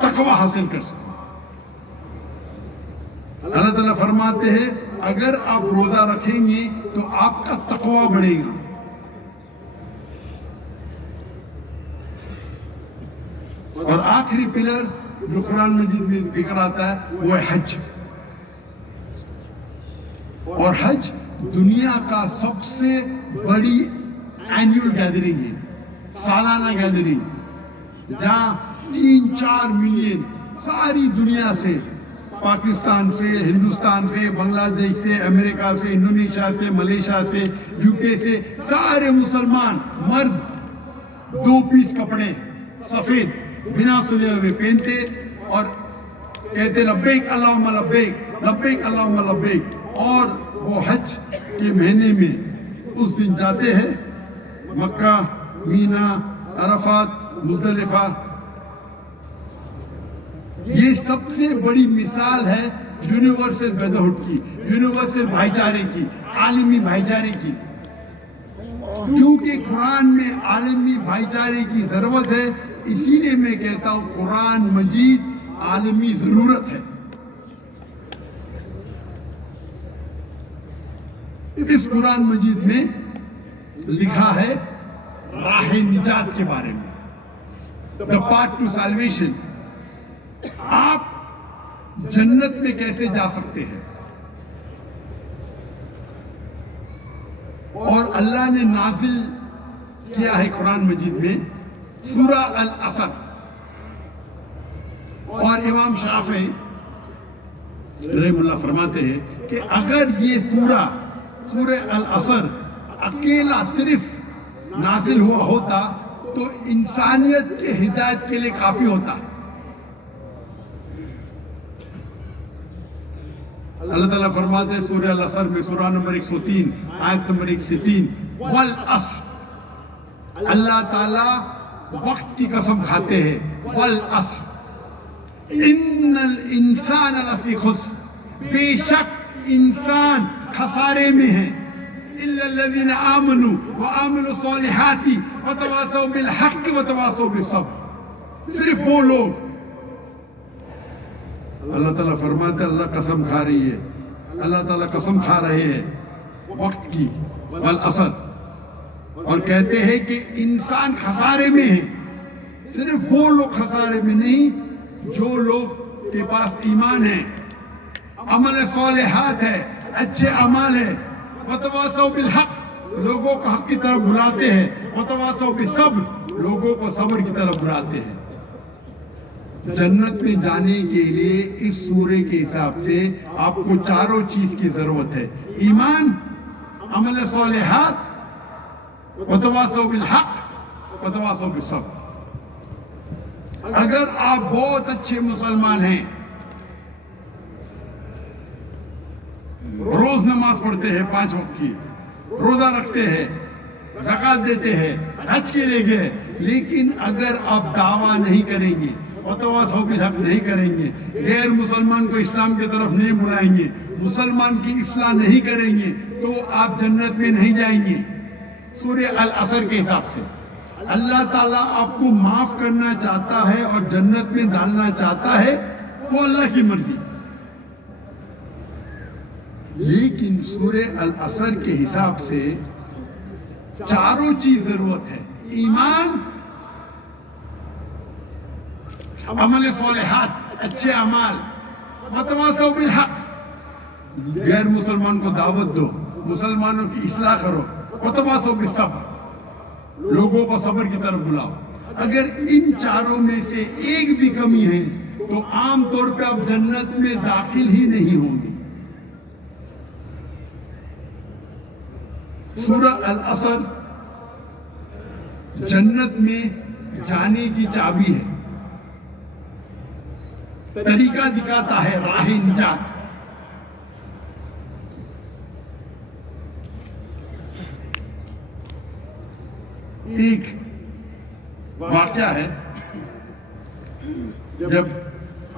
تقوی حاصل کر سکیں۔ اللہ تعالیٰ فرماتے ہیں اگر آپ روزہ رکھیں گے تو آپ کا تقوی بڑھے گا۔ اور آخری پلر جو قرآن مجید میں ذکر آتا ہے وہ ہے حج۔ اور حج دنیا کا سب سے بڑی اینیول گیدرنگ ہے، سالانہ گیدرنگ، جہاں 3-4 ملین ساری دنیا سے، پاکستان سے، ہندوستان سے، بنگلہ دیش سے، امریکہ سے، انڈونیشیا سے، ملیشیا سے، UK سے، سارے مسلمان مرد 2 پیس کپڑے سفید بنا سلے ہوئے پہنتے اور کہتے لبیک اللہم لبیک، لبیک اللہم لبیک۔ اور وہ حج کے مہینے میں اس دن جاتے ہیں مکہ، مینا، عرفات، مزدلفہ۔ یہ سب سے بڑی مثال ہے یونیورسل بردرہڈ کی، یونیورسل بھائی چارے کی، عالمی بھائی چارے کی، کیونکہ قرآن میں عالمی بھائی چارے کی ضرورت ہے، اسی لیے میں کہتا ہوں قرآن مجید عالمی ضرورت ہے. اس قرآن مجید میں لکھا ہے راہ نجات کے بارے میں, the path to salvation. آپ جنت میں کیسے جا سکتے ہیں, اور اللہ نے نازل کیا ہے قرآن مجید میں سورہ العصر. اور امام شافعی رحم اللہ فرماتے ہیں کہ اگر یہ سورہ العصر اکیلا صرف نازل ہوا ہوتا تو انسانیت کے ہدایت کے لیے کافی ہوتا. اللہ تعالیٰ فرماتے ہیں سورہ العصر میں سورہ نمبر 103 آیت نمبر 103 والعصر, اللہ تعالیٰ وقت کی قسم کھاتے ہیں, والعصر ان الانسان لفی خسر, بے شک انسان خسارے میں ہے, الا الذین آمنوا وعملوا الصالحات وتواصوا بالحق وتواصوا بالصبر, صرف وہ لوگ. اللہ تعالیٰ فرماتے ہیں اللہ قسم کھا رہی ہے, اللہ تعالیٰ قسم کھا رہے ہیں وقت کی, والعصر, اور کہتے ہیں کہ انسان خسارے میں ہے. صرف وہ لوگ خسارے میں نہیں جو لوگ کے پاس ایمان ہے, عمل صالحات ہے, اچھے اعمال ہے, وتواصوا بالحق, لوگوں کو حق کی طرف بلاتے ہیں, وتواصوا بالصبر, لوگوں کو صبر کی طرف بلاتے ہیں. جنت میں جانے کے لیے اس سورے کے حساب سے آپ کو چاروں چیز کی ضرورت ہے, ایمان, عمل صالحات, وتواصوا بالحق, وتواصوا بالصبر. اگر آپ بہت اچھے مسلمان ہیں, روز نماز پڑھتے ہیں 5 وقت کی, روزہ رکھتے ہیں, زکوٰۃ دیتے ہیں, حج کے لیے گئے, لیکن اگر آپ دعویٰ نہیں کریں گے, وتواصوا بالحق نہیں کریں گے, غیر مسلمان کو اسلام کی طرف نہیں بلائیں گے, مسلمان کی اصلاح نہیں کریں گے, تو آپ جنت میں نہیں جائیں گے. سورہ العصر کے حساب سے اللہ تعالیٰ آپ کو معاف کرنا چاہتا ہے اور جنت میں ڈالنا چاہتا ہے, وہ اللہ کی مرضی. لیکن سورہ العصر کے حساب سے چاروں چیز ضرورت ہے, ایمان, عمل صالحات, اچھے اعمال, وتواصوا بالحق, غیر مسلمان کو دعوت دو, مسلمانوں کی اصلاح کرو, وتواصوا بالصبر, لوگوں کو صبر کی طرف بلاؤ. اگر ان چاروں میں سے ایک بھی کمی ہے تو عام طور پہ آپ جنت میں داخل ہی نہیں ہوں گے. سورہ العصر جنت میں جانے کی چابی ہے, طریقہ دکھاتا ہے, راہ نجات. ایک واقعہ ہے جب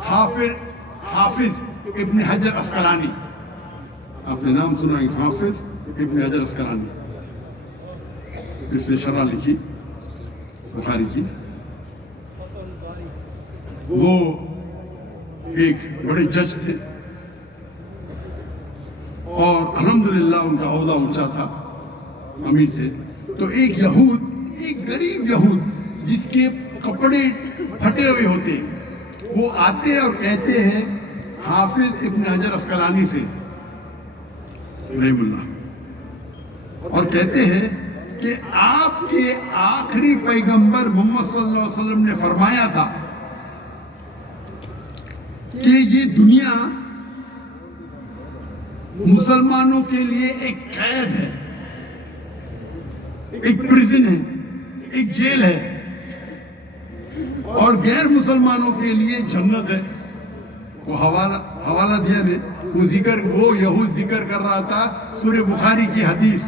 حافظ ابن حجر اسقلانی, آپ نے نام سنا ہے, حافظ ابن حجر اسقلانی, اس نے شرح لکھی بخاری کی. وہ ایک بڑے جج تھے اور الحمدللہ ان کا عہدہ اونچا تھا, امیر تھے. تو ایک یہود, ایک غریب یہود جس کے کپڑے پھٹے ہوئے ہوتے, وہ آتے اور کہتے ہیں حافظ ابن حجر اسقلانی سے رحم اللہ, اور کہتے ہیں کہ آپ کے آخری پیغمبر محمد صلی اللہ علیہ وسلم نے فرمایا تھا کہ یہ دنیا مسلمانوں کے لیے ایک قید ہے, ایک پریزن ہے, ایک جیل ہے, اور غیر مسلمانوں کے لیے جنت ہے. وہ حوالہ دیا نے, وہ یہود ذکر کر رہا تھا سورہ بخاری کی حدیث,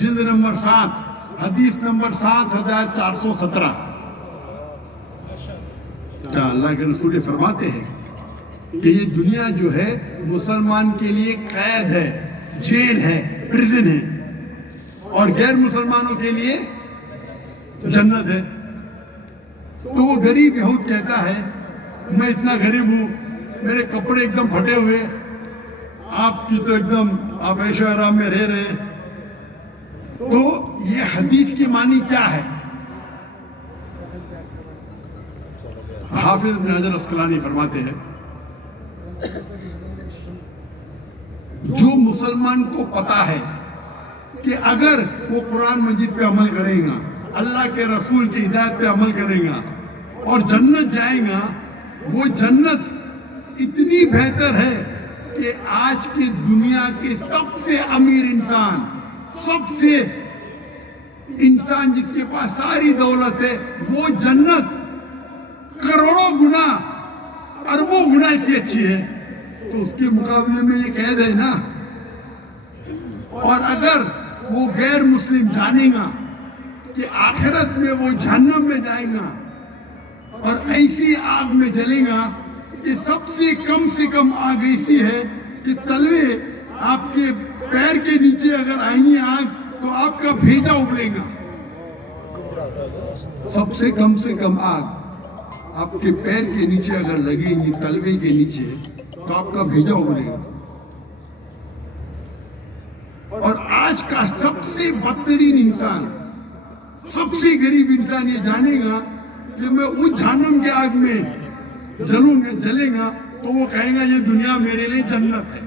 جلد نمبر 7, حدیث نمبر 7417. اللہ کے رسول فرماتے ہیں کہ یہ دنیا جو ہے مسلمان کے لیے قید ہے, جیل ہے, پریزن ہے, اور غیر مسلمانوں کے لیے جنت ہے. تو وہ غریب یہود کہتا ہے میں اتنا غریب ہوں, میرے کپڑے ایک دم پھٹے ہوئے, آپ کی تو ایک دم آپ عیش و آرام میں رہ رہے. تو یہ حدیث کی معنی کیا ہے؟ حافظ ابن حجر اسقلانی فرماتے ہیں جو مسلمان کو پتا ہے کہ اگر وہ قرآن مجید پہ عمل کرے گا, اللہ کے رسول کی ہدایت پہ عمل کرے گا اور جنت جائے گا, وہ جنت اتنی بہتر ہے کہ آج کی دنیا کے سب سے امیر انسان, سب سے انسان جس کے پاس ساری دولت ہے, وہ جنت کروڑوں گنا اربوں گنا اس سے اچھی ہے. تو اس کے مقابلے میں یہ قید ہے نا. اور اگر وہ غیر مسلم جانے گا کہ آخرت میں وہ جہنم میں جائے گا اور ایسی آگ میں جلے گا کہ سب سے کم آگ ایسی ہے کہ تلوے آپ کے پیر کے نیچے اگر آئیں گی آگ تو آپ کا بھیجا ابلے گا. سب سے کم آگ آپ کے پیر کے نیچے اگر لگے گی, تلوے کے نیچے, تو آپ کا بھیجا ابلے گا. اور آج کا سب سے بدترین انسان, سب سے غریب انسان یہ جانے گا کہ میں اس جہنم کے آگ میں جلے گا تو وہ کہے گا یہ دنیا میرے لیے جنت ہے.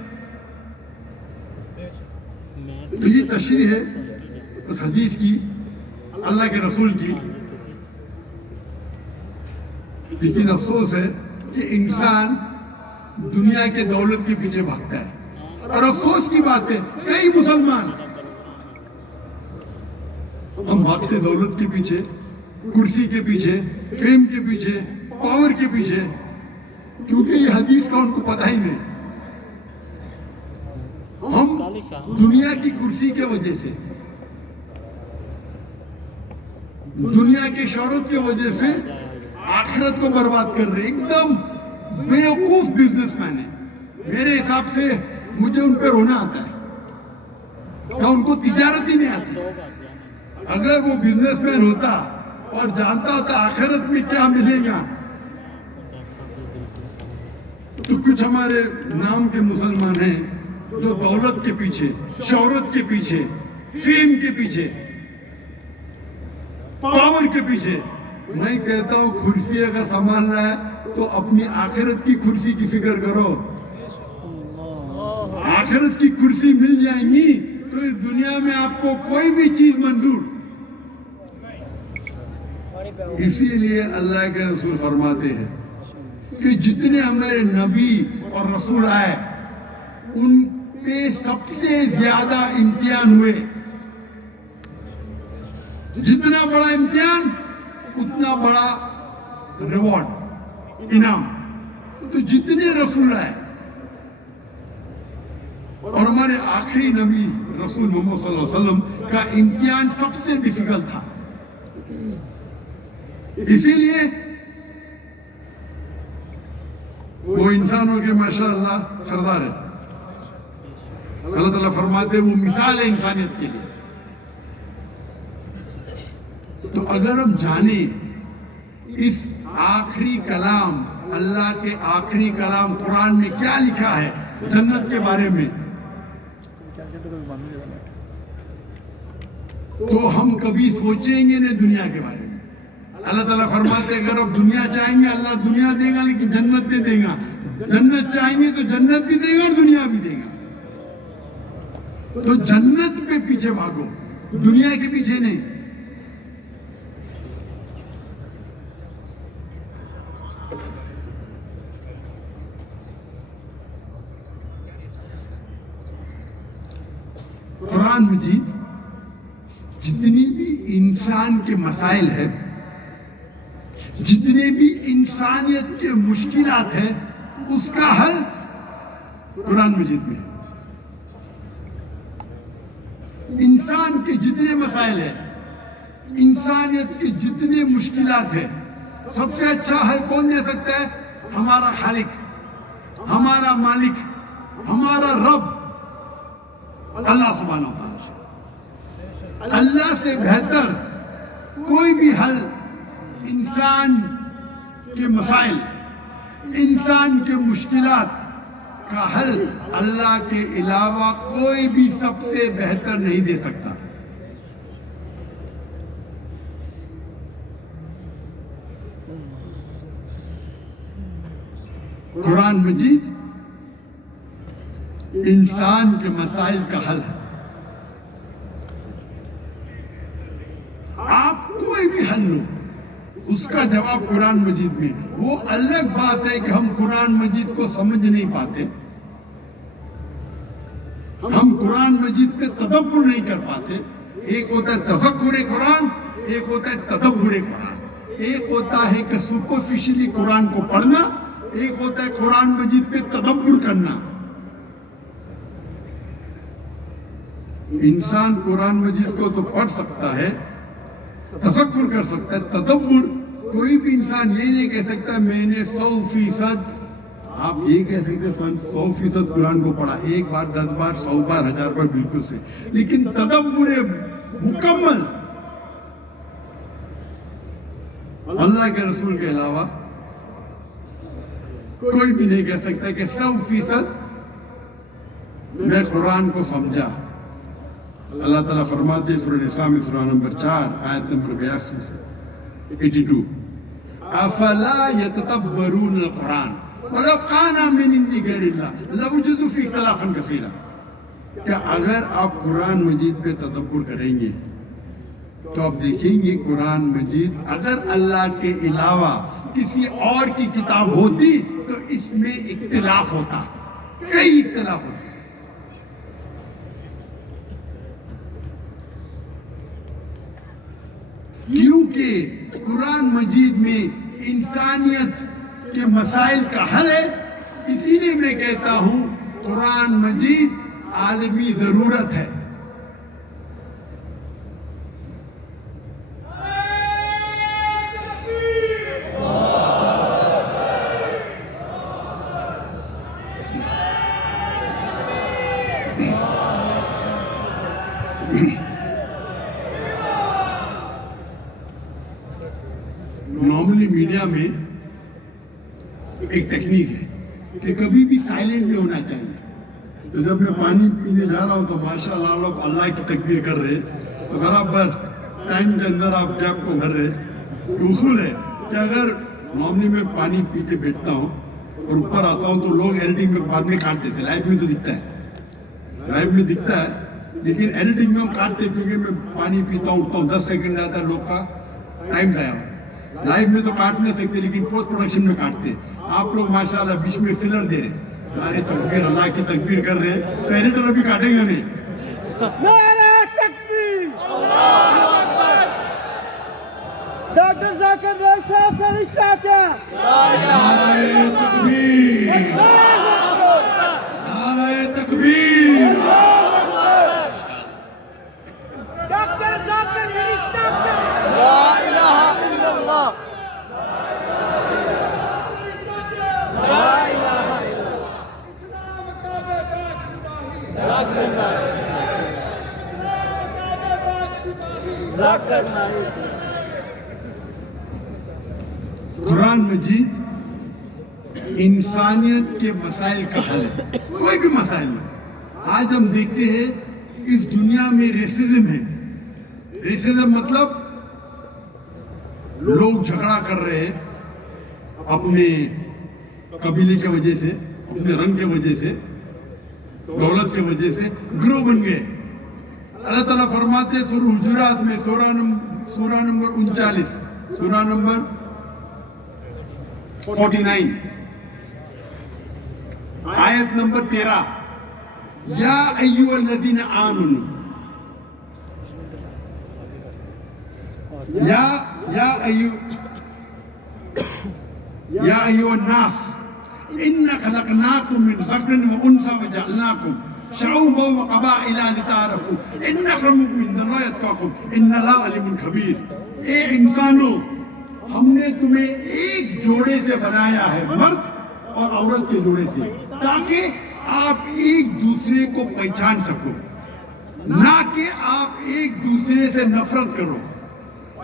تو یہ تشریح ہے اس حدیث کی, اللہ کے رسول کی. لیکن افسوس ہے کہ انسان دنیا کے دولت کے پیچھے بھاگتا ہے. اور افسوس کی بات ہے کئی مسلمان ہم بھاگتے دولت کے پیچھے, کرسی کے پیچھے, فیم کے پیچھے, پاور کے پیچھے, کیونکہ یہ حدیث کا ان کو پتہ ہی نہیں. ہم دنیا کی کرسی کے وجہ سے, دنیا کی شہرت کی وجہ سے آخرت کو برباد کر رہے. ایک دم بیوقوف بزنس مین ہے. میرے حساب سے مجھے ان پہ رونا آتا ہے کہ ان کو تجارت ہی نہیں آتی. اگر وہ بزنس مین ہوتا اور جانتا ہوتا آخرت میں کیا ملے گا, تو کچھ ہمارے نام کے مسلمان ہیں جو دولت کے پیچھے, شہرت کے پیچھے, فیم کے پیچھے, پاور کے پیچھے. میں کہتا ہوں کرسی اگر سنبھالنا ہے تو اپنی آخرت کی کرسی کی فکر کرو. آخرت کی کرسی مل جائیں گی تو اس دنیا میں آپ کو کوئی بھی چیز منظور. اسی لیے اللہ کے رسول فرماتے ہیں کہ جتنے ہمارے نبی اور رسول آئے ان پہ سب سے زیادہ امتحان ہوئے. جتنا بڑا امتحان اتنا بڑا ریوارڈ, انعام. تو جتنے رسول آئے اور ہمارے آخری نبی رسول محمد صلی اللہ علیہ وسلم کا امتحان سب سے ڈیفیکلٹ تھا. اسی لیے وہ انسانوں کے ماشاءاللہ سردار ہے. اللہ تعالیٰ فرماتے وہ مثال ہے انسانیت کے لیے. تو اگر ہم جانیں اس آخری کلام, اللہ کے آخری کلام قرآن میں کیا لکھا ہے جنت کے بارے میں, تو ہم کبھی سوچیں گے نہیں دنیا کے بارے میں. اللہ تعالیٰ فرماتے اگر آپ دنیا چاہیں گے اللہ دنیا دے گا لیکن جنت نہیں دے گا. جنت چاہیں گے تو جنت بھی دے گا اور دنیا بھی دے گا. تو جنت پہ پیچھے بھاگو, دنیا کے پیچھے نہیں. قرآن مجید جتنی بھی انسان کے مسائل ہیں, جتنے بھی انسانیت کے مشکلات ہیں, اس کا حل قرآن مجید میں ہے. انسان کے جتنے مسائل ہیں, انسانیت کے جتنے مشکلات ہیں, سب سے اچھا حل کون دے سکتا ہے؟ ہمارا خالق, ہمارا مالک, ہمارا رب اللہ سبحانہ و تعالیٰ. اللہ سے بہتر کوئی بھی حل इंसान के मसाइल, इंसान के मुश्किलात का हल अल्लाह के अलावा कोई भी सबसे बेहतर नहीं दे सकता। कुरान मजीद इंसान के मसाइल का हल है। आप कोई भी हल लो, उसका जवाब कुरान मजीद में है। वो अलग बात है कि हम कुरान मजीद को समझ नहीं पाते, हम कुरान मजीद पे तदब्बुर नहीं कर पाते। एक होता है तज़क्कुर कुरान, एक होता है तदब्बुर कुरान। एक होता है कि सुपरफिशियली कुरान को पढ़ना, एक होता है कुरान मजीद पे तदब्बुर करना। इंसान कुरान मजीद को तो पढ़ सकता है, तफक्कुर कर सकता है, तदब्बुर कोई भी इंसान ये नहीं कह सकता मैंने 100%, आप ये कह सकते 100% कुरान को पढ़ा, एक बार, 10 बार, 100 बार, 1000 बार, बिल्कुल से। लेकिन तदब्बुर मुकम्मल अल्लाह के रसूल के अलावा कोई भी नहीं कह सकता कि 100% मैं कुरान को समझा। अल्लाह ताला फरमाते हैं सूरह निसा में सूरह नंबर 4 आयत नंबर 82 से 82, अफला यतदब्बरून अल-कुरान वलौ काना मिन इंदी गैरिल्लाह लवजदू फी इख्तिलाफन कसीरा। क्या अगर आप कुरान मजीद पे तदब्बुर करेंगे तो आप देखेंगे कुरान मजीद अगर अल्लाह के अलावा किसी और की किताब होती तो इसमें इख्तिलाफ होता, कई इख्तिलाफ होते। क्योंकि कुरान मजीद में इंसानियत के मसाइल का हल है, इसीलिए मैं कहता हूं कुरान मजीद आलमी जरूरत है। नॉर्मली मीडिया में एक टेक्निक है कि कभी भी साइलेंट नहीं होना चाहिए। तो जब मैं पानी पीने जा रहा हूँ तो माशाअल्लाह लोग अल्लाह की तकबीर कर रहे, तो बराबर टाइम के अंदर आप जब को कर रहे। तो उसूल है कि अगर नॉर्मली मैं पानी पी के बैठता हूँ और ऊपर आता हूँ तो लोग एडिटिंग में बाद में काट देते, लाइव में तो दिखता है, लाइव में दिखता है, लेकिन एडिटिंग में हम काटते क्योंकि मैं पानी पीता हूँ, उठता हूँ, 10 सेकंड जाता है, लोग का टाइम जाया होता है। लाइव में तो काट नहीं सकते लेकिन पोस्ट प्रोडक्शन में काटते। आप लोग माशाल्लाह बीच में फिलर दे रहे, सारे तकबीर अल्लाह की तकबीर कर रहे हैं, तो एडिटर अभी काटेगा नहीं। नारा तकबीर, डॉक्टर जाकिर नाइक साहब से रिश्ता क्या? नारे तकबीर, नारे तकबीर, डॉक्टर जाकिर से रिश्ता क्या? ला इलाहा इल्लल्लाह, ला इलाहा इल्लल्लाह। इस्लाम का बेबाक सिपाही, जाकिर नाइक, इस्लाम का बेबाक सिपाही, जाकिर नाइक। कुरान मजीद इंसानियत के मसाइल का हल है, कोई भी मसाइल में। आज हम देखते हैं इस दुनिया में रेसिज्म है। रेसिज्म मतलब लोग झगड़ा कर रहे हैं अपने कबीले के वजह से, अपने रंग के वजह से, दौलत के वजह से ग्रोह बन गए। अल्लाह ताला फरमाते सूरह हुजुरात में सूरह नंबर 39, सूरह नंबर 49 आयत नंबर 13, या अय्युहल्लज़ीना आमनू, या अय्युहन्नास इन्ना खलक़नाकुम मिन ज़करिन व उन्सा व जअलनाकुम शऊबन व क़बाइला लिताअरफ़ू इन्न अक्रमकुम इंदल्लाहि अत्क़ाकुम इन्नल्लाहा अलीमुन खबीर। ए इंसानों, हमने तुम्हें एक जोड़े से बनाया है, मर्द और औरत के जोड़े से, ताकि आप एक दूसरे को पहचान सको, ना कि आप एक दूसरे से नफरत करो।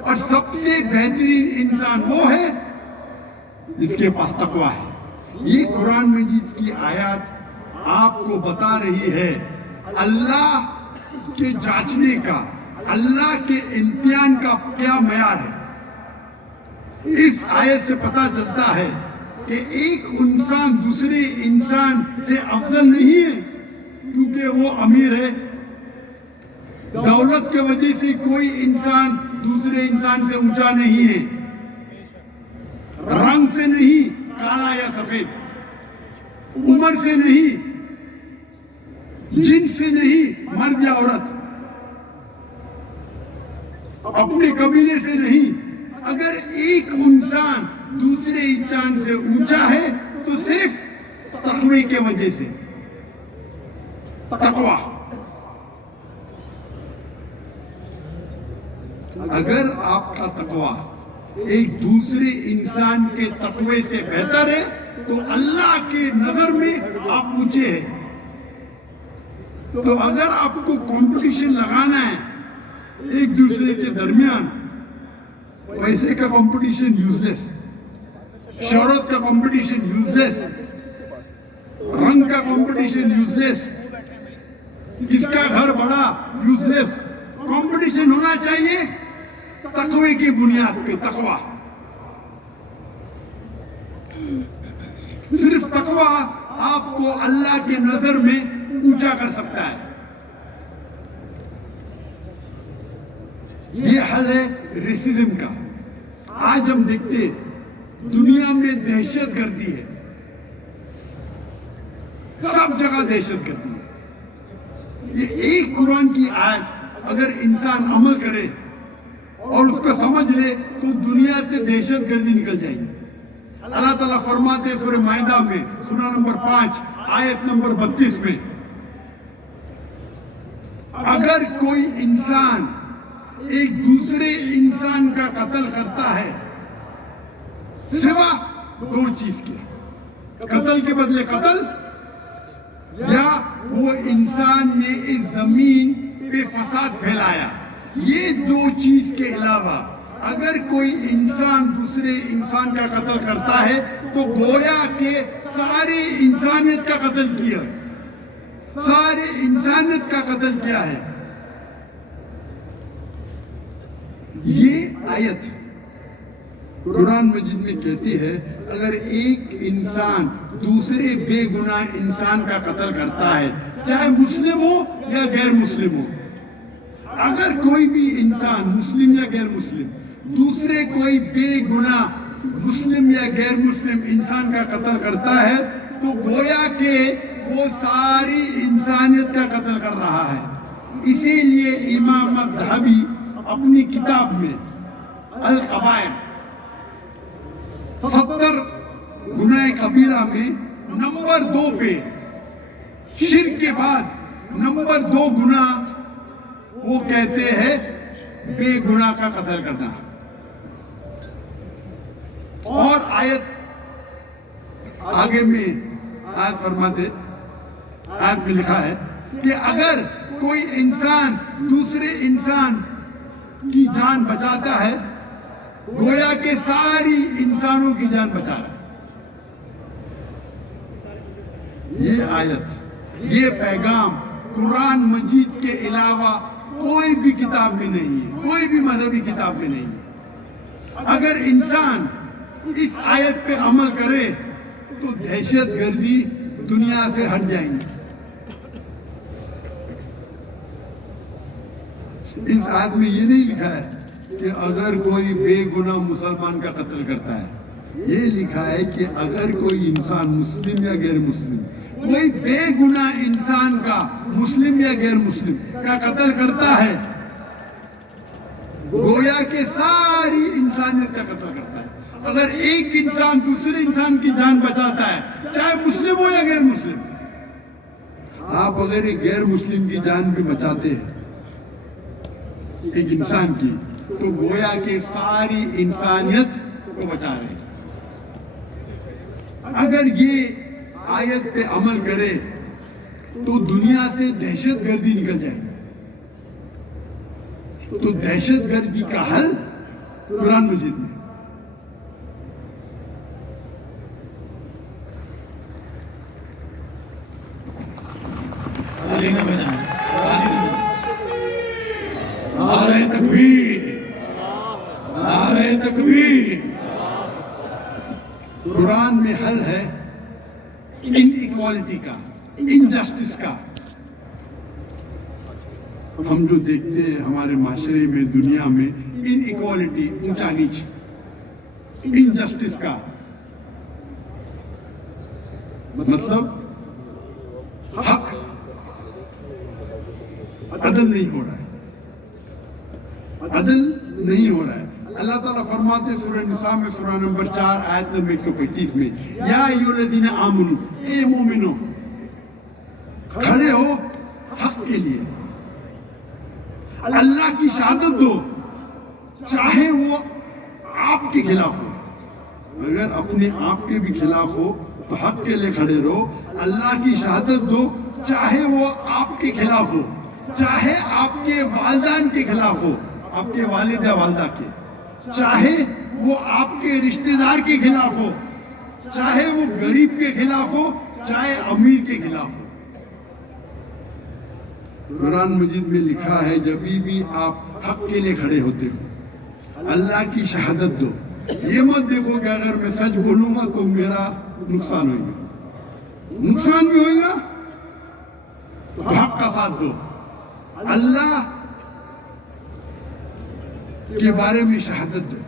اور سب سے بہترین انسان وہ ہے جس کے پاس تقوی ہے. یہ قرآن مجید کی آیات آپ کو بتا رہی ہے اللہ کے جانچنے کا، اللہ کے امتحان کا کیا معیار ہے. اس آیت سے پتہ چلتا ہے کہ ایک انسان دوسرے انسان سے افضل نہیں ہے کیونکہ وہ امیر ہے. دولت کی وجہ سے کوئی انسان دوسرے انسان سے اونچا نہیں ہے. رنگ سے نہیں، کالا یا سفید، عمر سے نہیں، جنس سے نہیں، مرد یا عورت، اپنے قبیلے سے نہیں. اگر ایک انسان دوسرے انسان سے اونچا ہے تو صرف تقوی کی وجہ سے. تقوی. اگر آپ کا تقوی ایک دوسرے انسان کے تقوی سے بہتر ہے تو اللہ کے نظر میں آپ اونچے ہیں. تو اگر آپ کو کمپٹیشن لگانا ہے ایک دوسرے کے درمیان، پیسے کا کمپٹیشن یوز لیس، شہرت کا کمپٹیشن یوز لیس، رنگ کا کمپٹیشن یوز لیس، کس کا گھر بڑا یوز لیس. کمپٹیشن ہونا چاہیے تقوی کی بنیاد پہ. تقوی، صرف تقوی آپ کو اللہ کے نظر میں اونچا کر سکتا ہے. یہ حل ہے ریسزم کا. آج ہم دیکھتے دنیا میں دہشت گردی ہے، سب جگہ دہشت گردی ہے. یہ ایک قرآن کی آیت اگر انسان عمل کرے اور اس کو سمجھ لے تو دنیا سے دہشت گردی نکل جائے گی. اللہ تعالیٰ فرماتے ہیں سورہ مائدہ میں سورہ نمبر 5 آیت نمبر 32 میں، اگر کوئی انسان ایک دوسرے انسان کا قتل کرتا ہے سوا دو چیز کے، قتل کے بدلے قتل، یا وہ انسان نے اس زمین پہ فساد پھیلایا، یہ دو چیز کے علاوہ اگر کوئی انسان دوسرے انسان کا قتل کرتا ہے تو گویا کہ ساری انسانیت کا قتل کیا، ساری انسانیت کا قتل کیا ہے. یہ آیت قرآن مجید میں کہتی ہے اگر ایک انسان دوسرے بے گناہ انسان کا قتل کرتا ہے، چاہے مسلم ہو یا غیر مسلم ہو، اگر کوئی بھی انسان مسلم یا غیر مسلم دوسرے کوئی بے گناہ مسلم یا غیر مسلم انسان کا قتل کرتا ہے تو گویا کہ وہ ساری انسانیت کا قتل کر رہا ہے. اسی لیے امام الذھبی اپنی کتاب میں القبائر 70 گناہ کبیرہ میں نمبر 2 پہ شرک کے بعد نمبر 2 گناہ وہ کہتے ہیں بے گناہ کا قتل کرنا. اور آیت آگے میں آیت فرماتے، آیت میں لکھا ہے کہ اگر کوئی انسان دوسرے انسان کی جان بچاتا ہے گویا کہ ساری انسانوں کی جان بچا رہا ہے. یہ آیت، یہ پیغام قرآن مجید کے علاوہ کوئی بھی کتاب میں نہیں ہے، کوئی بھی مذہبی کتاب میں نہیں ہے. اگر انسان اس آیت پہ عمل کرے تو دہشت گردی دنیا سے ہٹ جائیں گی. اس آیت میں یہ نہیں لکھا ہے کہ اگر کوئی بے گناہ مسلمان کا قتل کرتا ہے، یہ لکھا ہے کہ اگر کوئی انسان مسلم یا غیر مسلم کوئی بے گناہ انسان کا مسلم یا غیر مسلم کا قتل کرتا ہے گویا کہ ساری انسانیت کا قتل کرتا ہے. اگر ایک انسان دوسرے انسان کی جان بچاتا ہے چاہے مسلم ہو یا غیر مسلم، آپ اگر ایک غیر مسلم کی جان بھی بچاتے ہیں ایک انسان کی تو گویا کہ ساری انسانیت کو بچا رہے ہیں. اگر یہ آیت پہ عمل کرے تو دنیا سے دہشت گردی نکل جائے گی. تو دہشت گردی کا حل कुरान मजीद में। नारे तकबीर, नारे तकबीर। कुरान में हल है इनइक्वालिटी का, इनजस्टिस का। हम जो देखते हैं हमारे माशरे में, दुनिया में, इनइक्वालिटी, ऊंचा नीच, इनजस्टिस का मतलब हक अदल नहीं हो रहा है, अदल नहीं हो रहा है। अल्लाह ताला फरमाते सूरह निसा में, सूरह नंबर 4 आयत नंबर 135 में, या अय्युहल्लज़ीना आमनू, ए मोमिनो, खड़े हो हक के लिए, अल्लाह की शहादत दो, चाहे वो आपके खिलाफ हो। अगर अपने आप के भी खिलाफ हो तो हक के लिए खड़े रहो। अल्लाह की शहादत दो, चाहे वो आपके खिलाफ हो, चाहे आपके वालिदान के खिलाफ हो, आपके वालिदा वालिदा के, चाहे वो आपके रिश्तेदार के खिलाफ हो, चाहे वो गरीब के खिलाफ हो, चाहे अमीर के खिलाफ हो। कुरान मजीद में लिखा है, जब भी आप हक के लिए खड़े होते हो, अल्लाह की शहादत दो। ये मत देखो कि अगर मैं सच बोलूंगा तो मेरा नुकसान होगा, नुकसान भी होगा तो हक का साथ दो। अल्लाह के बारे में शहादत दो,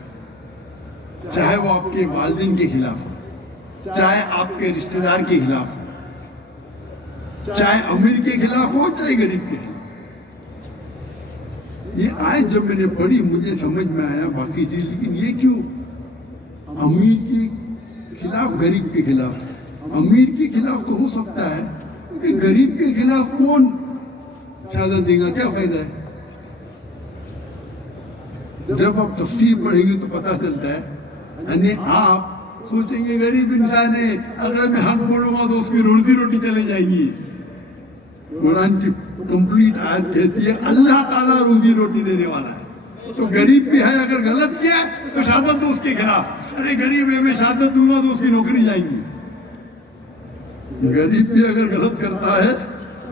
चाहे वो आपके वालिदैन के खिलाफ हो, चाहे आपके रिश्तेदार के खिलाफ हो, चाहे अमीर के खिलाफ हो, चाहे गरीब के खिलाफ। ये आयत जब मैंने पढ़ी मुझे समझ में आया बाकी चीज, लेकिन ये क्यों अमीर के खिलाफ, गरीब के खिलाफ? अमीर के खिलाफ तो हो सकता है, लेकिन गरीब के खिलाफ कौन शहादत देगा? क्या फायदा है? जब आप तफसीर पढ़ेंगे तो पता चलता है, यानी आप सोचेंगे गरीब इंसान है, अगर मैं हक बोलूंगा तो उसकी रोजी रोटी चले जाएगी। कुरान की कंप्लीट आयत कहती है अल्लाह ताला रोजी रोटी देने वाला है। तो गरीब भी है, अगर गलत किया तो शहादत दो उसके खिलाफ। अरे गरीब है, मैं शहादत दूंगा तो उसकी नौकरी जाएगी। गरीब भी अगर गलत करता है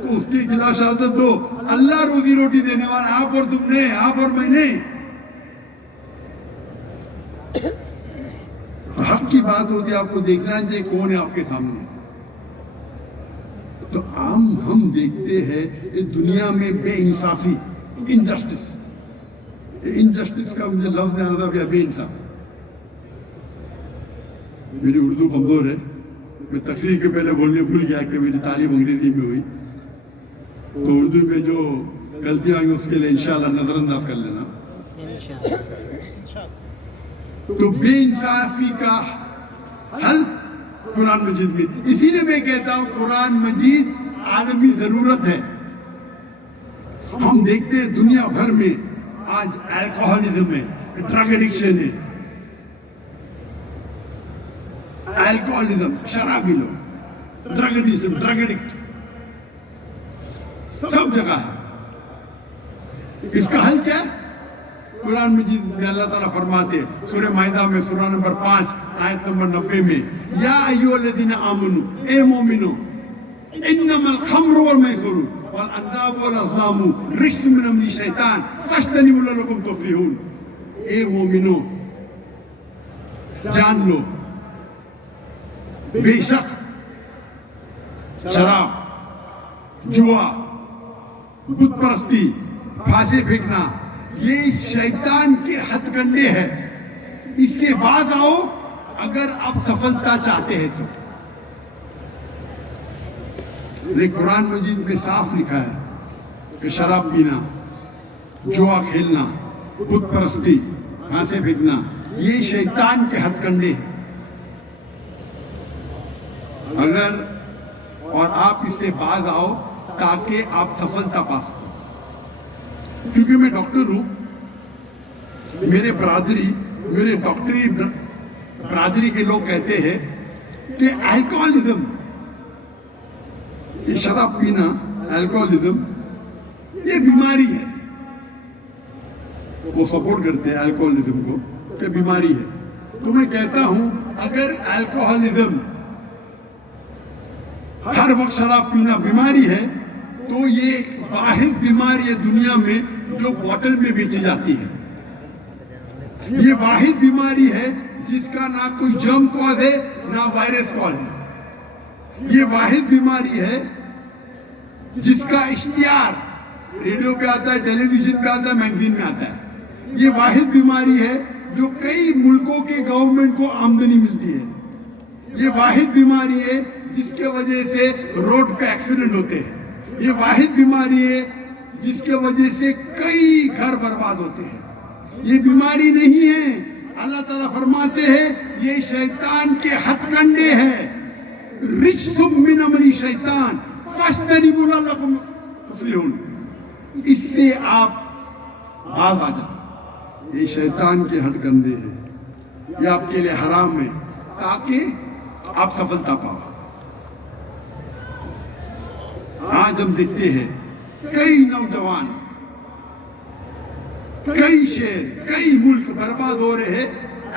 तो उसके खिलाफ शहादत दो। अल्लाह रोजी रोटी देने वाला, आप और तुमने, आप और मैंने। हक की बात होती है, आपको देखना चाहिए कौन है आपके सामने। तो हम देखते हैं इस दुनिया में बेइंसाफी, इनजस्टिस। इनजस्टिस का मुझे लफ्ज नहीं आता था, बेइंसाफ। मेरी उर्दू कमजोर है, मैं तकरीर के पहले बोलने भूल गया कि मेरी तालीम अंग्रेजी में हुई, तो उर्दू में जो गलतियां आई उसके लिए इंशाल्लाह नजरअंदाज कर लेना। तो बेइंसाफी का हल कुरान मजीद में, इसीलिए मैं कहता हूं कुरान मजीद आलमी जरूरत है। हम देखते हैं दुनिया भर में आज अल्कोहलिज्म है, ड्रग एडिक्शन है, अल्कोहलिज्म, शराबी लोग, ड्रग एडिक्शन, ड्रग एडिक्ट सब जगह है। इसका हल क्या है? कुरान मजीद में अल्लाह ताला फरमाते हैं सूरह माइदा में, सूरह नंबर 5 आयत नंबर 90 में, या अय्युहल्लज़ीना आमनू, ए मोमिनो, इन्नमल खम्रु वल मैसूरु वल अंसाबु वल अज़लामु रिज्सुम मिन अमली शैतान फज्तनिबू लअल्लकुम तुफ्लिहून। ए मोमिनो, जान लो बेशक शराब, जुआ, बुत परस्ती, फांसे फेंकना, ये शैतान के हथकंडे हैं। इससे बाज आओ अगर आप सफलता चाहते हैं तो। कुरान मजीद में साफ लिखा है कि शराब पीना, जुआ खेलना, बुत परस्ती, फांसे फेंकना, ये शैतान के हथकंडे हैं। अगर और आप इससे बाज आओ ताकि आप सफलता पा सको। क्योंकि मैं डॉक्टर हूं, मेरे डॉक्टरी बरादरी के लोग कहते हैं कि अल्कोहलिज्म, ये शराब पीना, अल्कोहलिज्म, ये बीमारी है। वो सपोर्ट करते हैं अल्कोहलिज्म को, कि बीमारी है। तो मैं कहता हूं अगर अल्कोहलिज्म, हर वक्त शराब पीना बीमारी है, तो ये वाहिद बीमारी है दुनिया में जो बोतल में बेची जाती है। ये वाहिद बीमारी है जिसका ना कोई जर्म कॉज है ना वायरस कॉज है। ये वाहिद बीमारी है जिसका इश्तिहार रेडियो पे आता है, टेलीविजन पे आता है, मैगजीन में आता है। ये वाहिद बीमारी है जो कई मुल्कों के गवर्नमेंट को आमदनी मिलती है। ये वाहिद बीमारी है जिसके वजह से रोड पे एक्सीडेंट होते हैं। ये वाहिद बीमारी है जिसके वजह से कई घर बर्बाद होते हैं। ये बीमारी नहीं है, अल्लाह ताला फरमाते हैं ये शैतान के हथकंडे हैं। रिज्कुम मिन अमली शैतान फस्तनिबू लकुम तुफलिहून। इससे आप बाज आ जाओ। ये शैतान के हथकंडे हैं, ये आपके लिए हराम है ताकि आप सफलता पाओ। आज हम देखते हैं कई नौजवान, कई शहर, कई मुल्क बर्बाद हो रहे हैं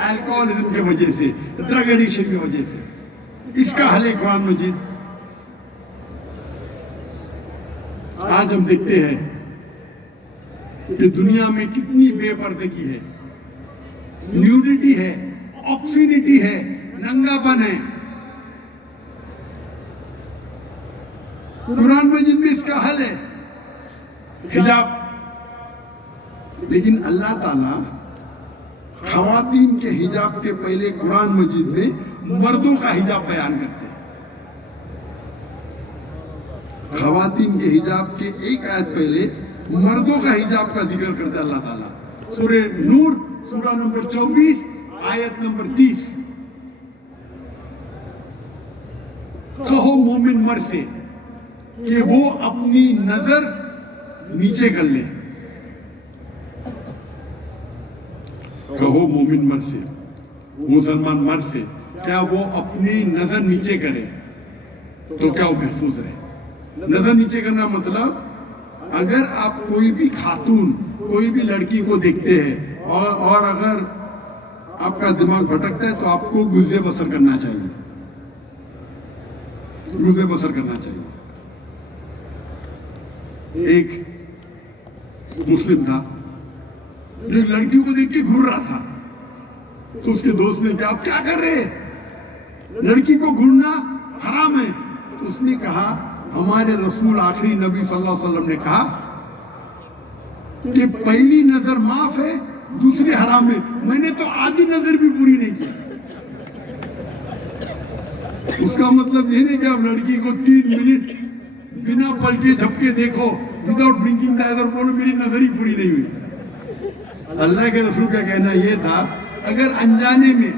अल्कोहलिज्म की वजह से, ड्रग एडिक्शन की वजह से। इसका हल है कुरान मजीद। आज हम देखते हैं कि दुनिया में कितनी बेपर्दगी है, न्यूडिटी है, ऑब्स्सिनिटी है, नंगापन है। कुरान मजीद में इसका हल है हिजाब। लेकिन अल्लाह ताला खवातीन के हिजाब के पहले कुरान मजीद में मर्दों का हिजाब बयान करते हैं। खवातीन के हिजाब के एक आयत पहले मर्दों का हिजाब का जिक्र करते अल्लाह ताला। सूरे नूर सूरा नंबर 24 आयत नंबर 30। कहो मोमिन मर्द से कि वो अपनी नजर नीचे कर ले। कहो मोमिन मर्द से, मुसलमान मर्द से, क्या वो अपनी नजर नीचे करे तो क्या वो महफूज रहे। नजर नीचे करना मतलब अगर आप कोई भी खातून, कोई भी लड़की को देखते हैं और अगर आपका दिमाग भटकता है तो आपको गुज़े बसर करना चाहिए, गुज़े बसर करना चाहिए। एक मुस्लिम था जो एक लड़की को देख के घूर रहा था, तो उसके दोस्त ने कहा आप क्या कर रहे हैं, लड़की को घूरना हराम है। तो उसने कहा हमारे रसूल आखिरी नबी सल्लल्लाहु अलैहि वसल्लम ने कहा कि पहली नजर माफ है, दूसरी हराम है। मैंने तो आधी नजर भी पूरी नहीं की। उसका मतलब ये नहीं कि आप लड़की को 3 मिनट बिना पलटे झपके देखो, विदाउट ब्लिंकिंग द आई, और बोलो मेरी नजर ही पूरी नहीं हुई। अल्लाह के रसूल का कहना यह था अगर अनजाने में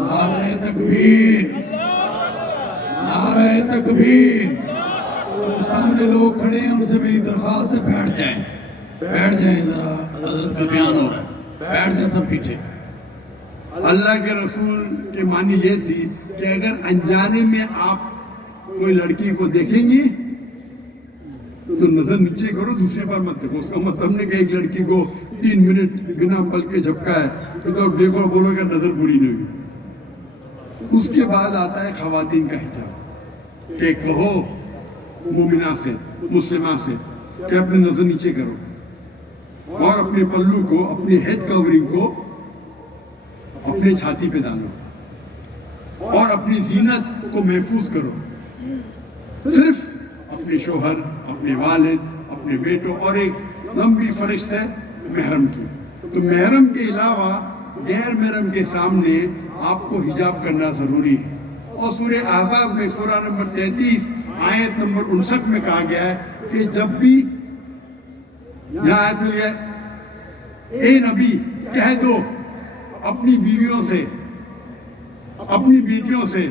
नारे तकबीर, नारे तकबीर, तो सामने लोग खड़े हैं, उनसे मेरी दरख्वास्त है बैठ जाएं, बैठ जाएं, जरा हजरत का बयान हो रहा है, बैठ जाए सब पीछे। अल्लाह के रसूल की मानी ये थी कि अगर अनजाने में आप कोई लड़की को देखेंगे तो नजर नीचे करो, दूसरी बार मत देखो। उसका मतलब नहीं कि एक लड़की को 3 मिनट बिना पल के झपका है तो देखो बोलो कि नजर पूरी नहीं हुई। उसके बाद आता है खवातीन का हिजाब कि कहो मोमिना से, मुस्लिमा से कि अपनी नजर नीचे करो और अपने पल्लू को, अपनी हेड कवरिंग को अपने छाती पे डालो और अपनी जीनत को महफूज करो। सिर्फ अपने शोहर, अपने वालिद, अपने बेटों और एक लंबी फरिश्त है महरम की। तो महरम के अलावा गैर महरम के सामने आपको हिजाब करना जरूरी है। और सूरह अहज़ाब में सूरा नंबर 33 आयत नंबर 59 में कहा गया है कि जब भी यह आयत मिल गया, ए नबी कह दो अपनी बीवियों से, अपनी बेटियों से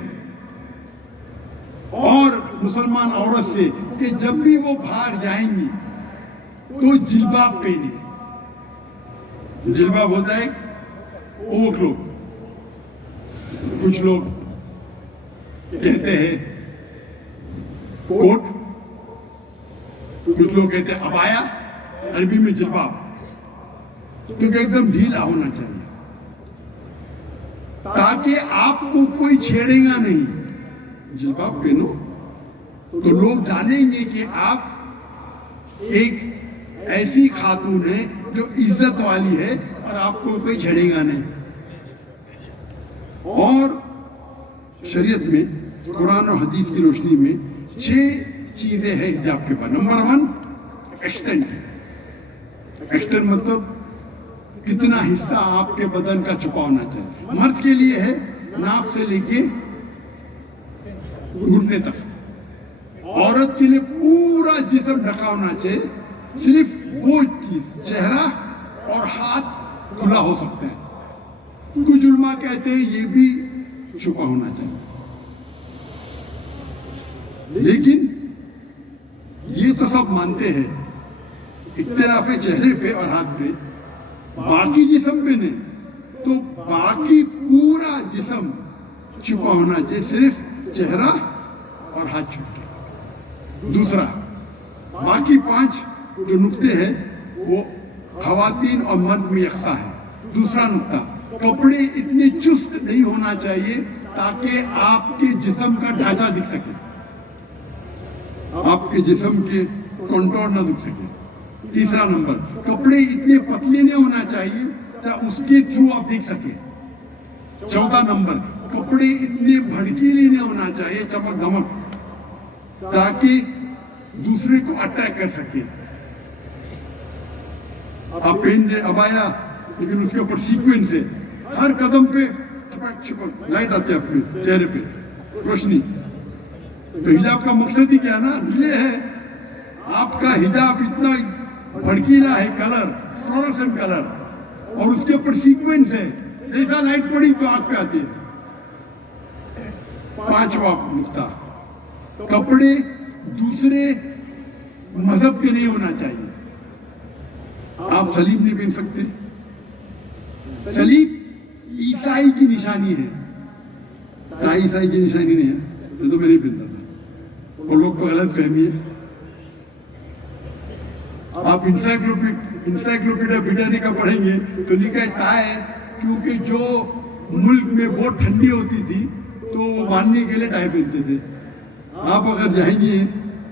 और मुसलमान औरत से कि जब भी वो बाहर जाएंगी तो जिल्बाब पहने। जिल्बाब होता है ओक लोग, कुछ लोग कहते हैं कोट, कुछ लोग कहते हैं अबाया, अरबी में जिल्बाब। क्योंकि एकदम ढीला होना चाहिए ताकि आपको कोई छेड़ेगा नहीं। जिल्बाब पहनो तो लोग जानेंगे कि आप एक ऐसी खातून है जो इज्जत वाली है और आपको कोई छेड़ेगा नहीं। और शरीयत में कुरान और हदीस की रोशनी में 6 चीजें हैं हिजाब के बाद। Number 1 extent. एक्सटेंट मतलब कितना हिस्सा आपके बदन का छुपा होना चाहिए। मर्द के लिए है नाक से लेके घुटने तक, औरत के लिए पूरा जिस्म ढका होना चाहिए। सिर्फ वो चीज चेहरा और हाथ खुला हो सकते हैं। कुछ उलमा कहते हैं ये भी छुपा होना चाहिए, लेकिन ये तो सब मानते हैं इख्तिलाफ चेहरे पे और हाथ पे, बाकी जिस्म पे नहीं। तो बाकी पूरा जिस्म छुपा होना चाहिए, सिर्फ चेहरा और हाथ छुप के। दूसरा, बाकी 5 जो नुक्ते हैं वो खवातीन और मर्द में यकसा है। दूसरा नुक्ता, कपड़े इतने चुस्त नहीं होना चाहिए ताकि आपके जिस्म का ढांचा दिख सके, आपके जिस्म के कंटूर ना दिख सके। तीसरा नंबर, कपड़े इतने पतले नहीं होना चाहिए ताकि उसके थ्रू आप देख सके। चौथा नंबर, कपड़े इतने भड़कीले नहीं होना चाहिए, चमक धमक, ताकि दूसरे को अट्रैक्ट कर सके। आप पहन रहे अबाया, लेकिन उसके ऊपर सीक्वेंस है, हर कदम पे छपक छपक लाइट आती है अपने चेहरे पे, रोशनी। तो हिजाब का मकसद ही क्या ना, ढीले है। आपका हिजाब इतना भड़कीला है, कलर फ्लोरोसेंट कलर, और उसके ऊपर सीक्वेंस है, जैसा लाइट पड़ी तो आंख पे आती है। 5वां नुक्ता, कपड़े दूसरे मजहब के नहीं होना चाहिए। आप सलीब नहीं पहन सकते। सलीब ईसाई की निशानी है, क्या ईसाई की निशानी नहीं है? ये तो मैं नहीं पहनता था, वो लोग को गलत फहमी है। आप इंसाइक्लोपीडिया ब्रिटानिका पढ़ेंगे तो लिखा है टाई, क्योंकि जो मुल्क में बहुत ठंडी होती थी तो वो बांधने के लिए टाई पहनते थे। आप अगर जाएंगे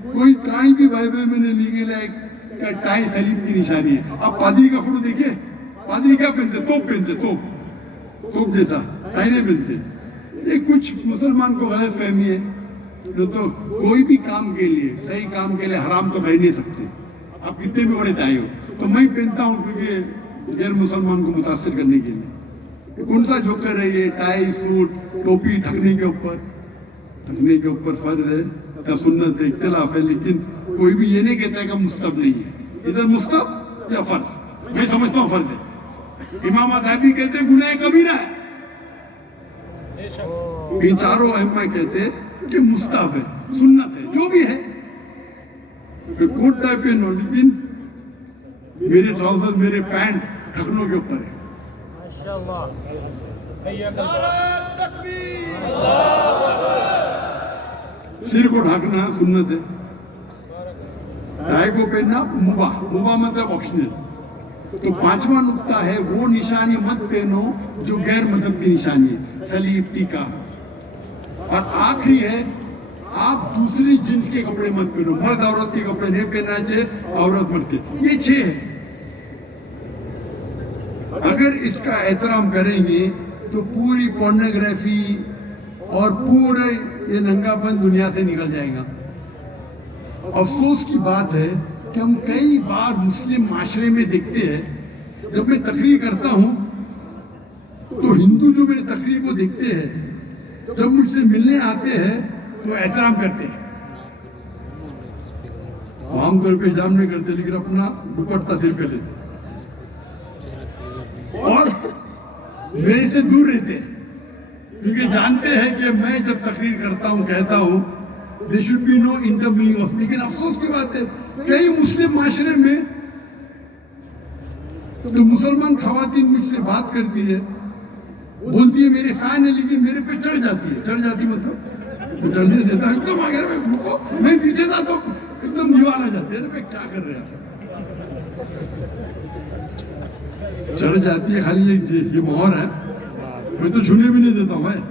कोई कहीं भी बाइबल में नहीं लिखेगा कि टाई सलीब की निशानी है। आप पादरी का फोटो देखिए, पादरी क्या पहनते? तोप पहनते, तोप जैसा, टाई नहीं पहनते। ये कुछ मुसलमान को गलत फहमी है। तो कोई भी काम के लिए, सही काम के लिए हराम तो कर नहीं सकते, आप कितने भी बड़े दाई हो। तो मैं पहनता हूँ क्योंकि गैर मुसलमान को मुतासिर करने के लिए। कौन सा जोकर है ये? टाई, सूट, टोपी ढकने के ऊपर फर्ज है या सुन्नत है, इख्तिलाफ है, लेकिन कोई भी ये नहीं कहता है कि मुस्तहब नहीं है। इधर मुस्तहब या फर्ज, मैं समझता हूँ फर्ज है। इमाम अदाबी कहते हैं गुनाह कबीरा है, इन चारों अहम्मा कहते हैं कि मुस्तहब है, सुन्नत है, जो भी है। कोट टाइप पहनो, लेकिन मेरे ट्राउजर, मेरे पैंट ढकनों के ऊपर है। सिर को ढकना सुन्नत है। टाई को पहनना मुबा मतलब ऑप्शनल। तो 5वां नुक्ता है, वो निशानी मत पहनो जो गैर मजहब की निशानी है, सलीब, टीका। और आखिरी है, आप दूसरी जिन्स के कपड़े मत पहनो। मर्द औरत के कपड़े नहीं पहनना चाहिए, औरत मर्द के। ये 6 है। अगर इसका एहतराम करेंगे तो पूरी पोर्नोग्राफी और पूरे ये नंगापन दुनिया से निकल जाएगा। अफसोस की बात है कि हम कई बार मुस्लिम माशरे में देखते हैं, जब मैं तकरीर करता हूं तो हिंदू जो मेरी तकरीर को देखते हैं, जब मुझसे मिलने आते हैं तो एहतराम करते हैं। आमतौर पे हिजाब नहीं करते, लेकिन अपना दुपट्टा सिर पे लेते और मेरे से दूर रहते हैं, क्योंकि जानते हैं कि मैं जब तकरीर करता हूं, कहता हूं, they should be no in the meaning of. लेकिन अफसोस की बात है, कई मुस्लिम माशरे में तो मुसलमान खवातीन मुझसे बात करती है, बोलती है मेरे फैन है, लेकिन मेरे पे चढ़ जाती मतलब चढ़ने देता एकदम आगे में, रुको, मैं पीछे जाता हूँ, एकदम दीवाना जाते हैं, मैं क्या कर रहे हैं। चढ़ जाती है, खाली ये मोहर है, मैं तो छूने भी नहीं देता हूँ भाई,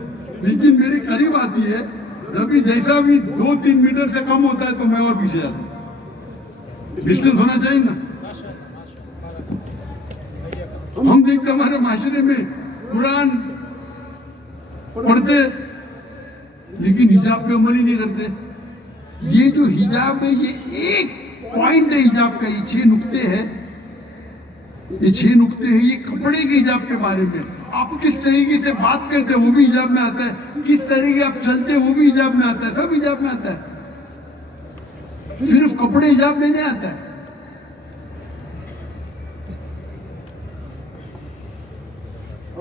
लेकिन मेरे करीब आती है, जब भी जैसा भी 2-3 मीटर से कम होता है तो मैं और पीछे जाता हूँ। डिस्टेंस होना चाहिए ना। हम देखते हमारे माशरे में कुरान पढ़ते लेकिन हिजाब पे अमल ही नहीं करते। ये जो हिजाब है, ये एक पॉइंट है हिजाब का, ये 6 नुक्ते हैं, ये 6 नुक्ते हैं, ये कपड़े के हिजाब के बारे में। आप किस तरीके से बात करते हैं वो भी हिजाब में आता है, किस तरीके आप चलते हैं वो भी हिजाब में आता है, सब हिजाब में आता है, सिर्फ कपड़े हिजाब में नहीं आता है।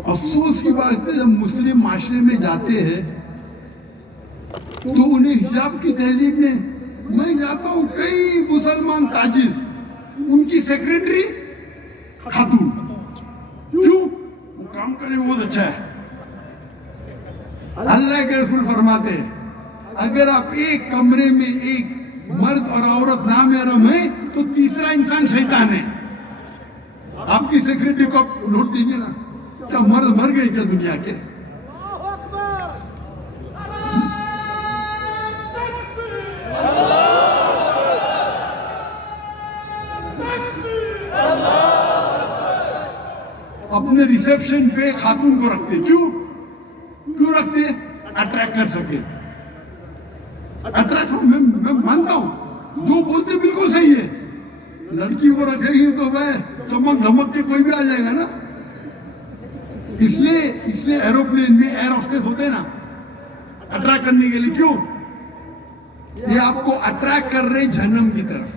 अफसोस की बात है, जब मुस्लिम माशरे में जाते हैं तो उन्हें हिजाब की तहजीब ने, मैं जाता हूं कई मुसलमान ताजिर, उनकी सेक्रेटरी खातून, क्यों? वो काम करने में बहुत अच्छा है। अल्लाह के रसूल फरमाते हैं, अगर आप एक कमरे में एक मर्द और औरत नामहरम है तो तीसरा इंसान शैतान है। आपकी सेक्रेटरी को आप नोट देंगे ना, क्या मर्द मर गए क्या दुनिया के? अपने रिसेप्शन पे खातून को रखते, क्यों रखते? अट्रैक्ट कर सके। अट्रैक्ट मैं मानता हूं, जो बोलते बिल्कुल सही है। लड़की को रखेगी तो वह चमक धमक के कोई भी आ जाएगा ना। इसलिए एरोप्लेन में एयर होस्टेस होते हैं ना, अट्रैक्ट करने के लिए। क्यों? ये आपको अट्रैक्ट कर रहे जहन्नम की तरफ।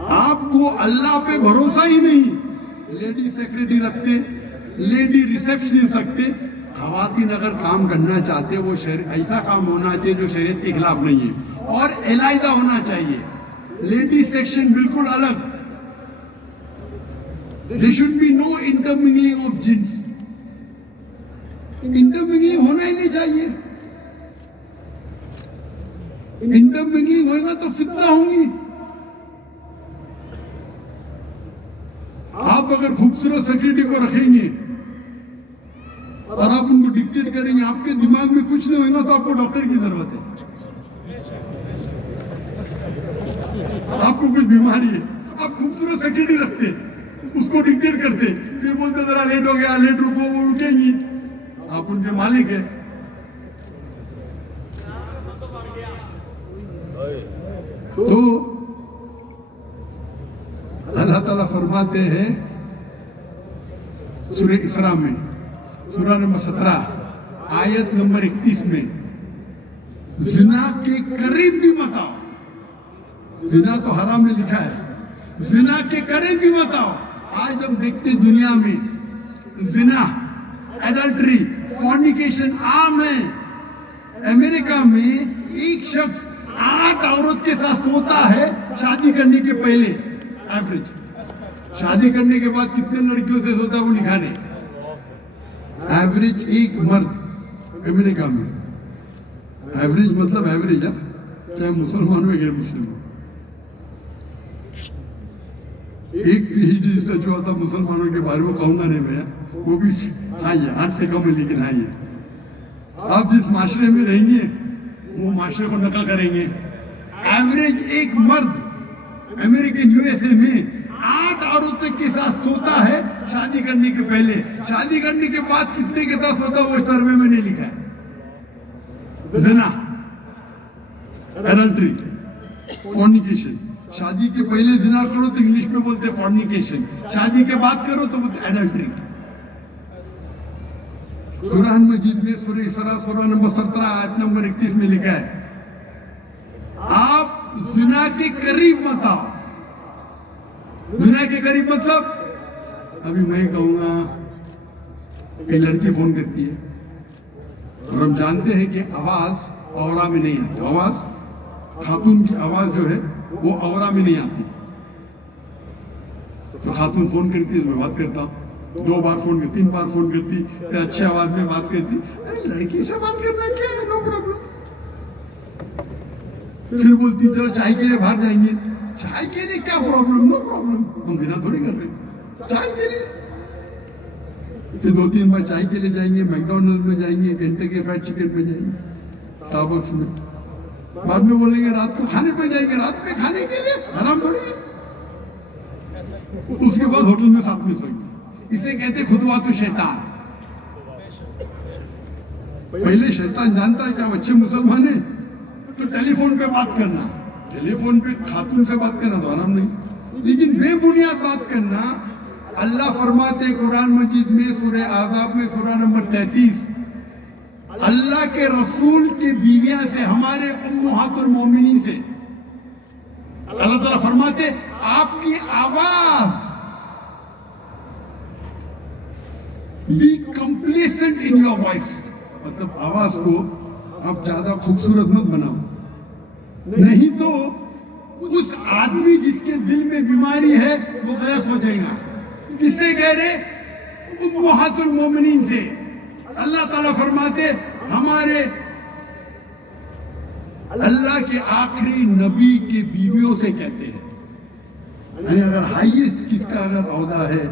आपको अल्लाह पे भरोसा ही नहीं, लेडी सेक्रेटरी रखते, लेडी रिसेप्शनिस्ट रखते। खवातीन अगर काम करना चाहते, वो ऐसा काम होना चाहिए जो शरीयत के खिलाफ नहीं है, और अलहदा होना चाहिए। लेडी सेक्शन बिल्कुल अलग। There should be no intermingling of jinns. Intermingling होना ही नहीं चाहिए। इंटरमिंगलिंग होगा तो फितना होंगी। आप अगर खूबसूरत सेक्रेटरी को रखेंगे और आप उनको डिक्टेट करेंगे, आपके दिमाग में कुछ नहीं होगा तो आपको डॉक्टर की जरूरत है। आपको कुछ बीमारी है, आप खूबसूरत सेक्रेटरी रखते, उसको डिक्टेट करते, फिर बोलते जरा लेट हो गया, लेट रुको, वो रुकेंगी। आप उनके मालिक है। तो अल्लाह ताला फरमाते हैं सूरह इसरा में, सूरह नंबर 17 आयत नंबर 31 में, जिना के करीब भी मत आओ। जिना तो हराम में लिखा है, जिना के करीब भी मत आओ। आज हम देखते दुनिया में जिना, एडल्ट्री, फॉर्निकेशन आम है। अमेरिका में एक शख्स 8 औरत के साथ सोता है शादी करने के पहले, एवरेज। शादी करने के बाद कितने लड़कियों से सोता है वो लिखा नहीं। एवरेज एक मर्द अमेरिका में, एवरेज मतलब एवरेज है, चाहे मुसलमान हो या मुस्लिम हो। एक PhD रिसर्च हुआ था मुसलमानों के बारे में, कहूंगा नहीं भैया, वो भी हाई है, 8 से कम है लेकिन हाई है। आप जिस माशरे में रहेंगे वो माशरे को नकल करेंगे। एवरेज एक मर्द अमेरिकन USA में 8 औरतों के साथ सोता है शादी करने के पहले। शादी करने के बाद कितने के साथ सोता वो सर्वे में नहीं लिखा है। ज़िना, एडल्ट्री, फॉर्निकेशन। शादी के पहले जिना करो तो इंग्लिश में बोलते फॉर्निकेशन, शादी के बाद करो तो बोलते एडल्ट्री। कुरान मजीद में सूरह इसरा सूरह नंबर 17 आयत नंबर 31 में लिखा है, आप जिना के करीब मत आओ। जिना के करीब मतलब, अभी मैं कहूंगा एक लड़की फोन करती है और हम जानते हैं कि आवाज औरा में नहीं आती। आवाज, खातून की आवाज जो है वो औरा में नहीं आती। तो खातून फोन करती है तो मैं बात करता हूँ, 2 बार फोन करती, 3 बार फोन करती, फिर अच्छे आवाज में बात करती। अरे लड़की से बात करना क्या है, नो प्रॉब्लम। फिर बोलती चलो चाय के लिए बाहर जाएंगे, चाय के लिए क्या प्रॉब्लम, नो प्रॉब्लम, हम जिना थोड़ी कर रहे, चाय के लिए। फिर 2-3 बार चाय के लिए जाएंगे, मैकडॉनल्ड में जाएंगे, केंटकी फ्राइड चिकन में जाएंगे, स्टारबक्स में, बाद में बोलेंगे रात को खाने पे जाएंगे, रात में खाने के लिए, आराम थोड़ी है। उसके बाद होटल में साथ में सोएंगे। इसे कहते खुतवातु शैतान। पहले शैतान जानता है कि आप अच्छे मुसलमान हैं तो टेलीफोन पे बात करना, टेलीफोन पे खातून से बात करना तो आराम नहीं, लेकिन बेबुनियाद बात करना। अल्लाह फरमाते कुरान मजीद में सूरह आज़ाब में सूरह नंबर 33, अल्लाह के रसूल की बीवियां से, हमारे उम्महातुल मोमिनीन से अल्लाह ताला फरमाते आपकी आवाज be complacent in your voice, मतलब आवाज को आप ज्यादा खूबसूरत मत बनाओ, नहीं तो उस आदमी जिसके दिल में बीमारी है वो गैस हो जाएगा। किससे कह रहे? उम्महातुल मोमिनीन से। अल्लाह ताला फरमाते हमारे अल्लाह के आखिरी नबी के बीवियों से कहते हैं, यानी अगर हाईएस्ट किसका अगर औहदा है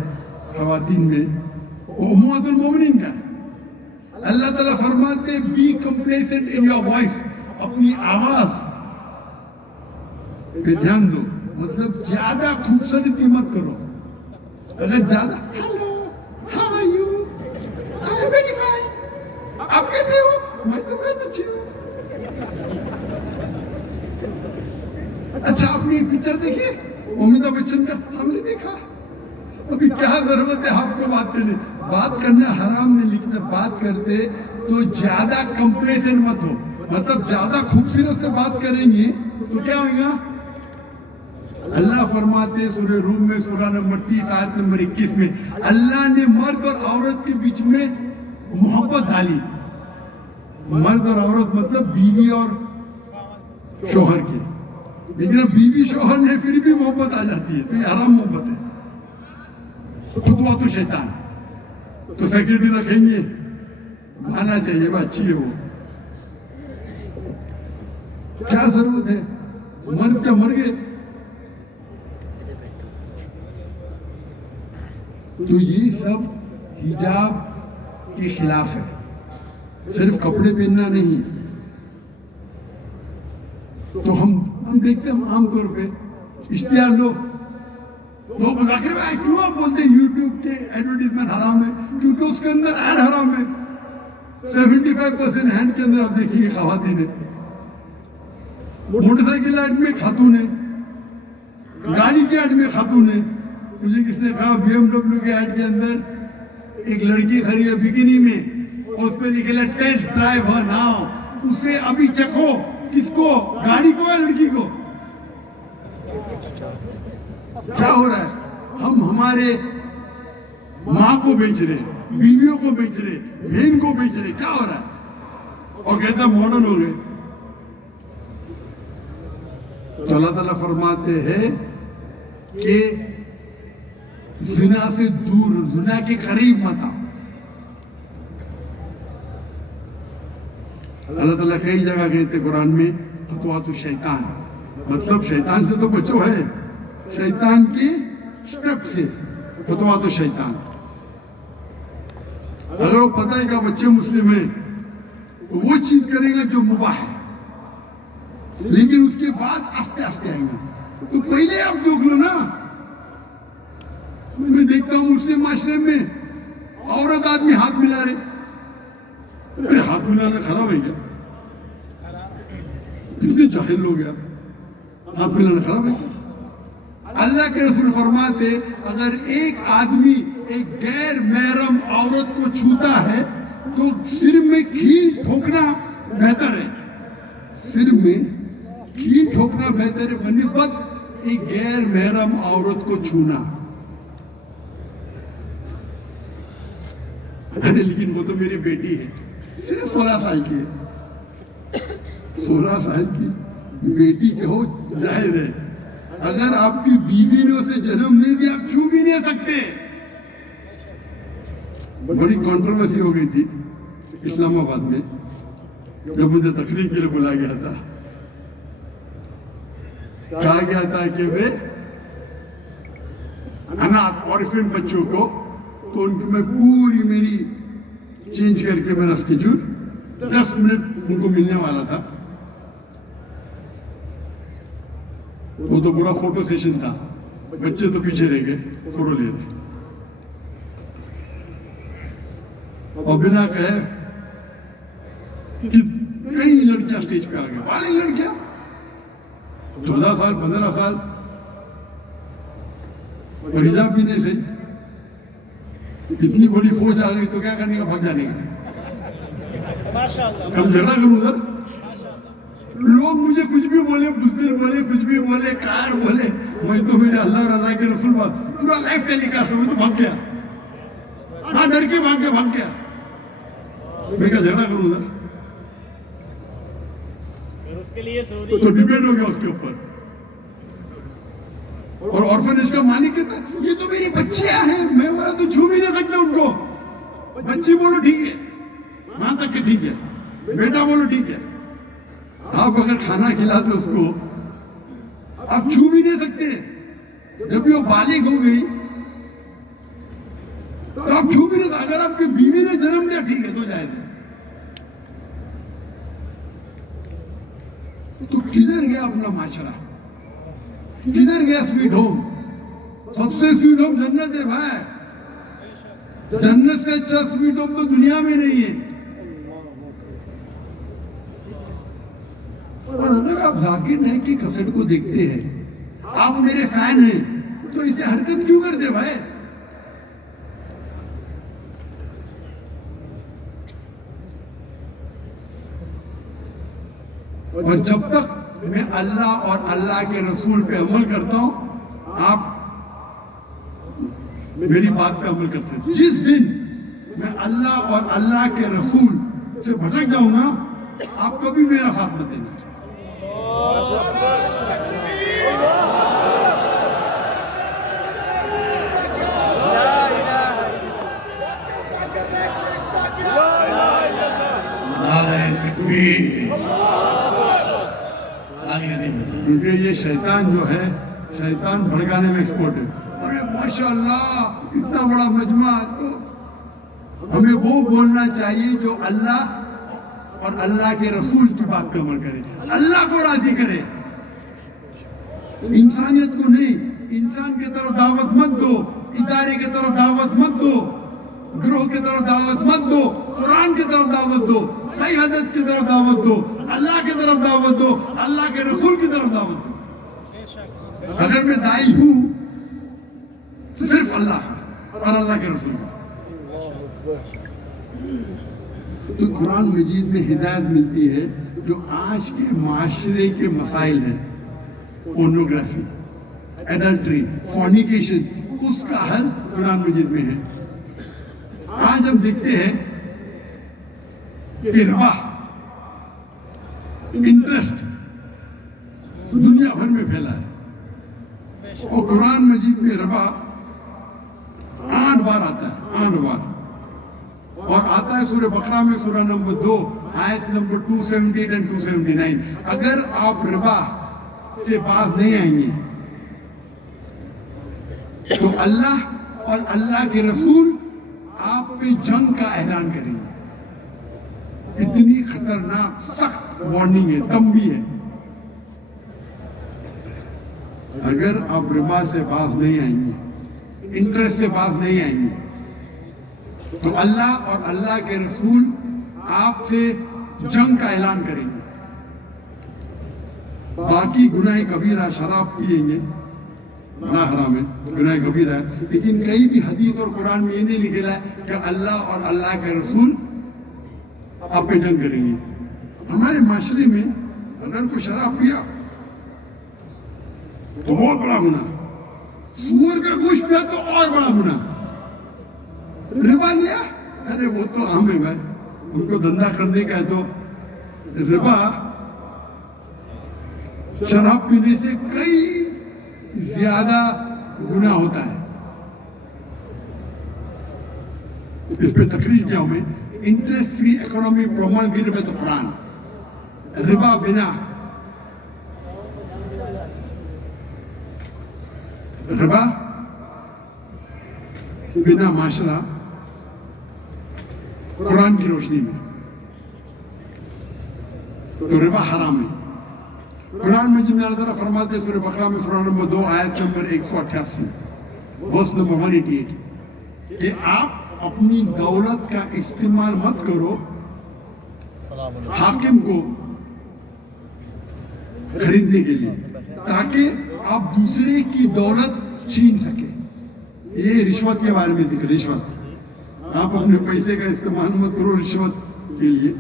खवातीन में वो उम्महातुल मोमिनीन का। अल्लाह ताला फरमाते be complacent in your voice, अपनी आवाज पे ध्यान दो, मतलब ज्यादा खूबसूरती मत करो। अगर ज्यादा hello how are you I am very fine, आप कैसे हो, मैं तो बहुत अच्छी हूँ। अच्छा आपने पिक्चर देखी अमिताभ बच्चन का? हमने देखा। अभी क्या जरूरत है आपको बात करने, बात करना हराम नहीं लिखते, बात करते तो ज्यादा कंप्लेसेंट मत हो, मतलब ज्यादा खूबसूरत से बात करेंगे तो क्या होगा? अल्लाह फरमाते सूरह रूम में सूरह नंबर 30 आयत नंबर 21 में, अल्लाह ने मर्द और औरत के बीच में मोहब्बत डाली। मर्द और औरत मतलब बीवी और शोहर की, लेकिन अब बीवी शोहर ने फिर भी मोहब्बत आ जाती है तो ये हराम मोहब्बत है। खुतवा तो शैतान, तो सेक्रेटरी रखेंगे, आना चाहिए, वो अच्छी है, वो क्या जरूरत है? मर्द क्या मर गए? तो ये सब हिजाब के खिलाफ है, सिर्फ कपड़े पहनना नहीं। तो हम देखते हैं आमतौर पे इश्तिहार लोग आखिर में क्यों आप बोलते हैं यूट्यूब के एडवर्टीजमेंट हराम है? क्योंकि उसके अंदर ऐड हराम है। 75% हैंड के अंदर आप देखिए खवातीन है, मोटरसाइकिल ऐड में खातून है, गाड़ी के ऐड में खातून है। मुझे किसने कहा BMW के ऐड के अंदर एक लड़की खड़ी है बिकिनी में और उस पर लिखेला टेस्ट ड्राइव हर नाउ, उसे अभी चखो। किसको? गाड़ी को या लड़की को? क्या हो रहा है? हम हमारे माँ को बेच रहे, बीवियों को बेच रहे, बहन को बेच रहे, क्या हो रहा है? और कहते हैं मॉडर्न हो गए। तो अल्लाह ताला फरमाते हैं कि जिना से दूर, जिना के करीब मत आओ। अल्लाह ताला कई जगह कहते कुरान में खुतवातु शैतान, मतलब शैतान से तो बचो है, शैतान की स्टेप से खुतवातु शैतान। अगर वो पता है कि बच्चे मुस्लिम है तो वो चीज करेगा जो मुबाह है, लेकिन उसके बाद आस्ते आस्ते आएगा। तो पहले आप देख लो ना, मैं देखता हूं मुस्लिम माशरे में औरत आदमी हाथ मिला रहे, अरे हाथ मिलाना खराब है क्या? इतने जाहिल लोग यार, हाथ मिलाना खराब है क्या? अल्लाह के रसूल फरमाते अगर एक आदमी एक गैर महरम औरत को छूता है तो सिर में कील ठोकना बेहतर है, सिर में कील ठोकना बेहतर है बनिस्बत एक गैर महरम औरत को छूना। अरे लेकिन वो तो मेरी बेटी है, सिर्फ 16 साल की है, 16 साल की बेटी के हो जाहिर है। अगर आपकी बीवी ने उसे जन्म नहीं दिया आप छू भी नहीं सकते। बड़ी कंट्रोवर्सी हो गई थी इस्लामाबाद में जब मुझे तकरीर के लिए बुलाया गया था। कहा गया था कि वे अनाथ ऑर्फन बच्चों को, तो उनकी मैं पूरी मेरी चेंज करके मेरा स्केड्यूल 10 मिनट उनको मिलने वाला था। वो तो पूरा फोटो सेशन था, बच्चे तो पीछे रह गए फोटो ले रहे, और बिना कहे कि कई लड़कियां स्टेज पे आ गई, वाली लड़कियां 14 साल 15 साल, और हिजाब भी नहीं सही, इतनी बड़ी फौज आ गई तो क्या करने का, भाग जाने का। हम झगड़ा करूं उधर, लोग मुझे कुछ भी बोले, बुज़दिल बोले, कुछ भी बोले, कार बोले, मैं तो मेरे अल्लाह और अल्लाह के रसूल बात पूरा लाइफ टेलीकास्ट में तो भाग गया, हाँ डर के भाग गया। मैं क्या झगड़ा करूं उधर, तो डिबेट हो गया उसके ऊपर। और ऑर्फनेज का मालिक कहता ये तो मेरी बच्चियां हैं, मैं बोला तो छू भी नहीं सकते उनको। बच्ची बोलो ठीक है, वहां तक के ठीक है, बेटा बोलो ठीक है, आप अगर खाना खिलाते उसको आप छू भी नहीं सकते। जब भी वो बालिग हो गई तो आप छू भी नहीं, अगर आपकी बीवी ने जन्म दिया ठीक है तो जायज है। तो किधर गया अपना माशरा, किधर गया स्वीट होम? सबसे स्वीट होम जन्नत है भाई, जन्नत से अच्छा स्वीट होम तो दुनिया में नहीं है। और अगर आप जाकिर नाइक की कसट को देखते हैं, आप मेरे फैन हैं, तो इसे हरकत क्यों करते भाई? और जब तक मैं अल्लाह और अल्लाह के रसूल पे अमल करता हूं, आप मेरी बात पे अमल कर सकते। जिस दिन मैं अल्लाह और अल्लाह के रसूल से भटक जाऊंगा, आप कभी मेरा साथ मत देना। क्योंकि ये शैतान जो है, शैतान भड़काने में एक्सपर्ट है। अरे माशाअल्लाह इतना बड़ा मजमा, तो हमें वो बोलना चाहिए जो अल्लाह और अल्लाह के रसूल की बात पे अमल करे, अल्लाह को राजी करे, इंसानियत को नहीं। इंसान की तरफ दावत मत दो, इदारे की तरफ दावत मत दो, ग्रोह की तरफ दावत मत दो, कुरान की तरफ दावत दो, सही हदीस की तरफ दावत दो, अल्लाह की तरफ दावत दो, अल्लाह के रसूल की तरफ दावत दो। अगर मैं दाई हूं तो सिर्फ अल्लाह और अल्लाह के रसूल। तो कुरान मजीद में हिदायत मिलती है जो आज के माशरे के मसाइल हैं, पोर्नोग्राफी, एडल्ट्री, फॉर्निकेशन, उसका हल कुरान मजीद में है। आज हम देखते हैं कि रिबा, इंटरेस्ट दुनिया भर में फैला है, और कुरान मजीद में रिबा 8 बार आता है, 8 बार, और आता है सूरह बकरा में, सूरह नंबर 2 आयत नंबर 278 एंड 279। अगर आप रिबा से पास नहीं आएंगे तो अल्लाह और अल्लाह के रसूल आप पे जंग का ऐलान करेंगे। इतनी खतरनाक सख्त वार्निंग है, तंबी है। अगर आप रिबा से पास नहीं आएंगे, इंटरेस्ट से पास नहीं आएंगे, तो अल्लाह और अल्लाह के रसूल आपसे जंग का ऐलान करेंगे। बाकी गुनाह कबीरा, शराब पिएंगे, गुनाह हराम है, गुनाह कबीरा है, लेकिन कहीं भी हदीस और कुरान में ये नहीं लिखा है कि अल्लाह और अल्लाह के रसूल आप पे जंग करेंगे। हमारे माशरे में अगर कोई शराब पिया तो बहुत बड़ा गुनाह, सूअर का गोश्त पिया तो और बड़ा गुनाह, रिबा लिया, अरे वो तो आम है भाई, उनको धंधा करने का है। तो रिबा शराब पीने से कई ज्यादा गुनाह होता है। इस पे तकरीर किया हूं मैं, interest free economy promulgated by the Quran. रिबा बिना रिबा बिना माशरा कुरान की रोशनी में तो रिबा हराम है। कुरान में जिनमें अल्लाह ताला फरमाते हैं सूरह बकरा में सूरह नंबर 2 आयत नंबर 188 वर्स नंबर 188 कि आप अपनी दौलत का इस्तेमाल मत करो हाकिम को खरीदने के लिए ताकि आप दूसरे की दौलत छीन सके। ये रिश्वत के बारे में दिख रिश्वत, आप अपने पैसे का इस्तेमाल मत करो रिश्वत के लिए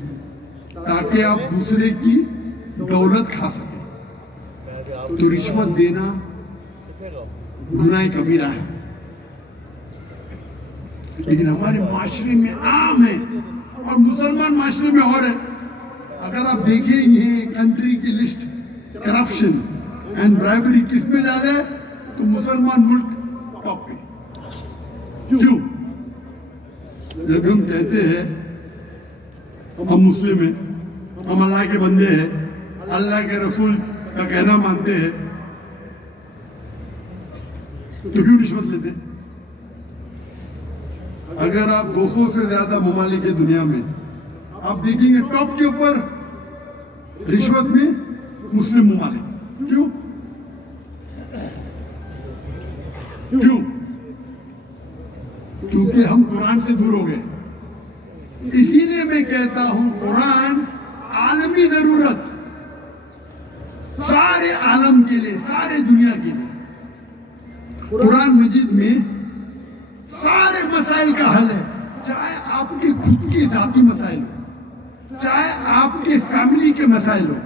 ताकि आप दूसरे की दौलत खा सके। तो रिश्वत देना गुनाह कबीरा है, लेकिन हमारे माशरे में आम है और मुसलमान माशरे में और है। अगर आप देखेंगे कंट्री की लिस्ट करप्शन एंड ब्राइबरी किस पे ज्यादा है तो मुसलमान मुल्क टॉप पे। क्यों? जब हम कहते हैं हम मुस्लिम हैं, हम अल्लाह के बंदे हैं, अल्लाह के रसूल का कहना मानते हैं, तो क्यों रिश्वत लेते? अगर आप 200 से ज्यादा ममालिक है दुनिया में, आप देखेंगे टॉप के ऊपर रिश्वत में मुस्लिम ममालिक। क्यों? क्यों? क्योंकि हम कुरान से दूर हो गए। इसीलिए मैं कहता हूं कुरान आलमी जरूरत, सारे आलम के लिए, सारे दुनिया के लिए। कुरान मजीद में सारे मसाइल का हल है, चाहे आपके खुद के जाती मसाइल हो, चाहे आपके फैमिली के मसाइल हो,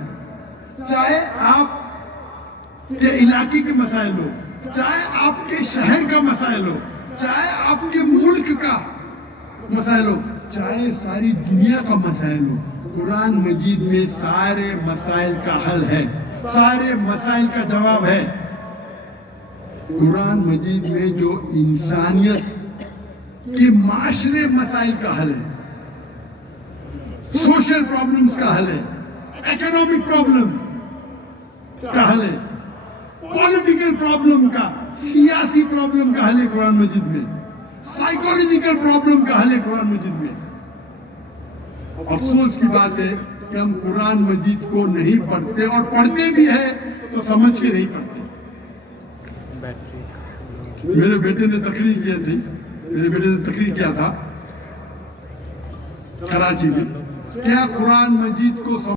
चाहे आप के इलाके के मसाइल हो, चाहे आपके शहर का मसाइल हो, चाहे आपके मुल्क का मसाइल हो, चाहे सारी दुनिया का मसाइल हो, कुरान मजीद में सारे मसाइल का हल है, सारे मसाइल का जवाब है। कुरान मजीद में जो इंसानियत के माशरे मसाइल का हल है, सोशल प्रॉब्लम्स का हल है, इकोनॉमिक प्रॉब्लम का हल है, पॉलिटिकल प्रॉब्लम का, सियासी प्रॉब्लम का हल है कुरान मजीद में, साइकोलॉजिकल प्रॉब्लम का हल है कुरान मजीद में। अफसोस की बात है कि हम कुरान मजीद को नहीं पढ़ते और पढ़ते भी है तो समझ के नहीं पढ़ते। मेरे बेटे ने तकरीर किया था कराची में, क्या कुरान मजीद को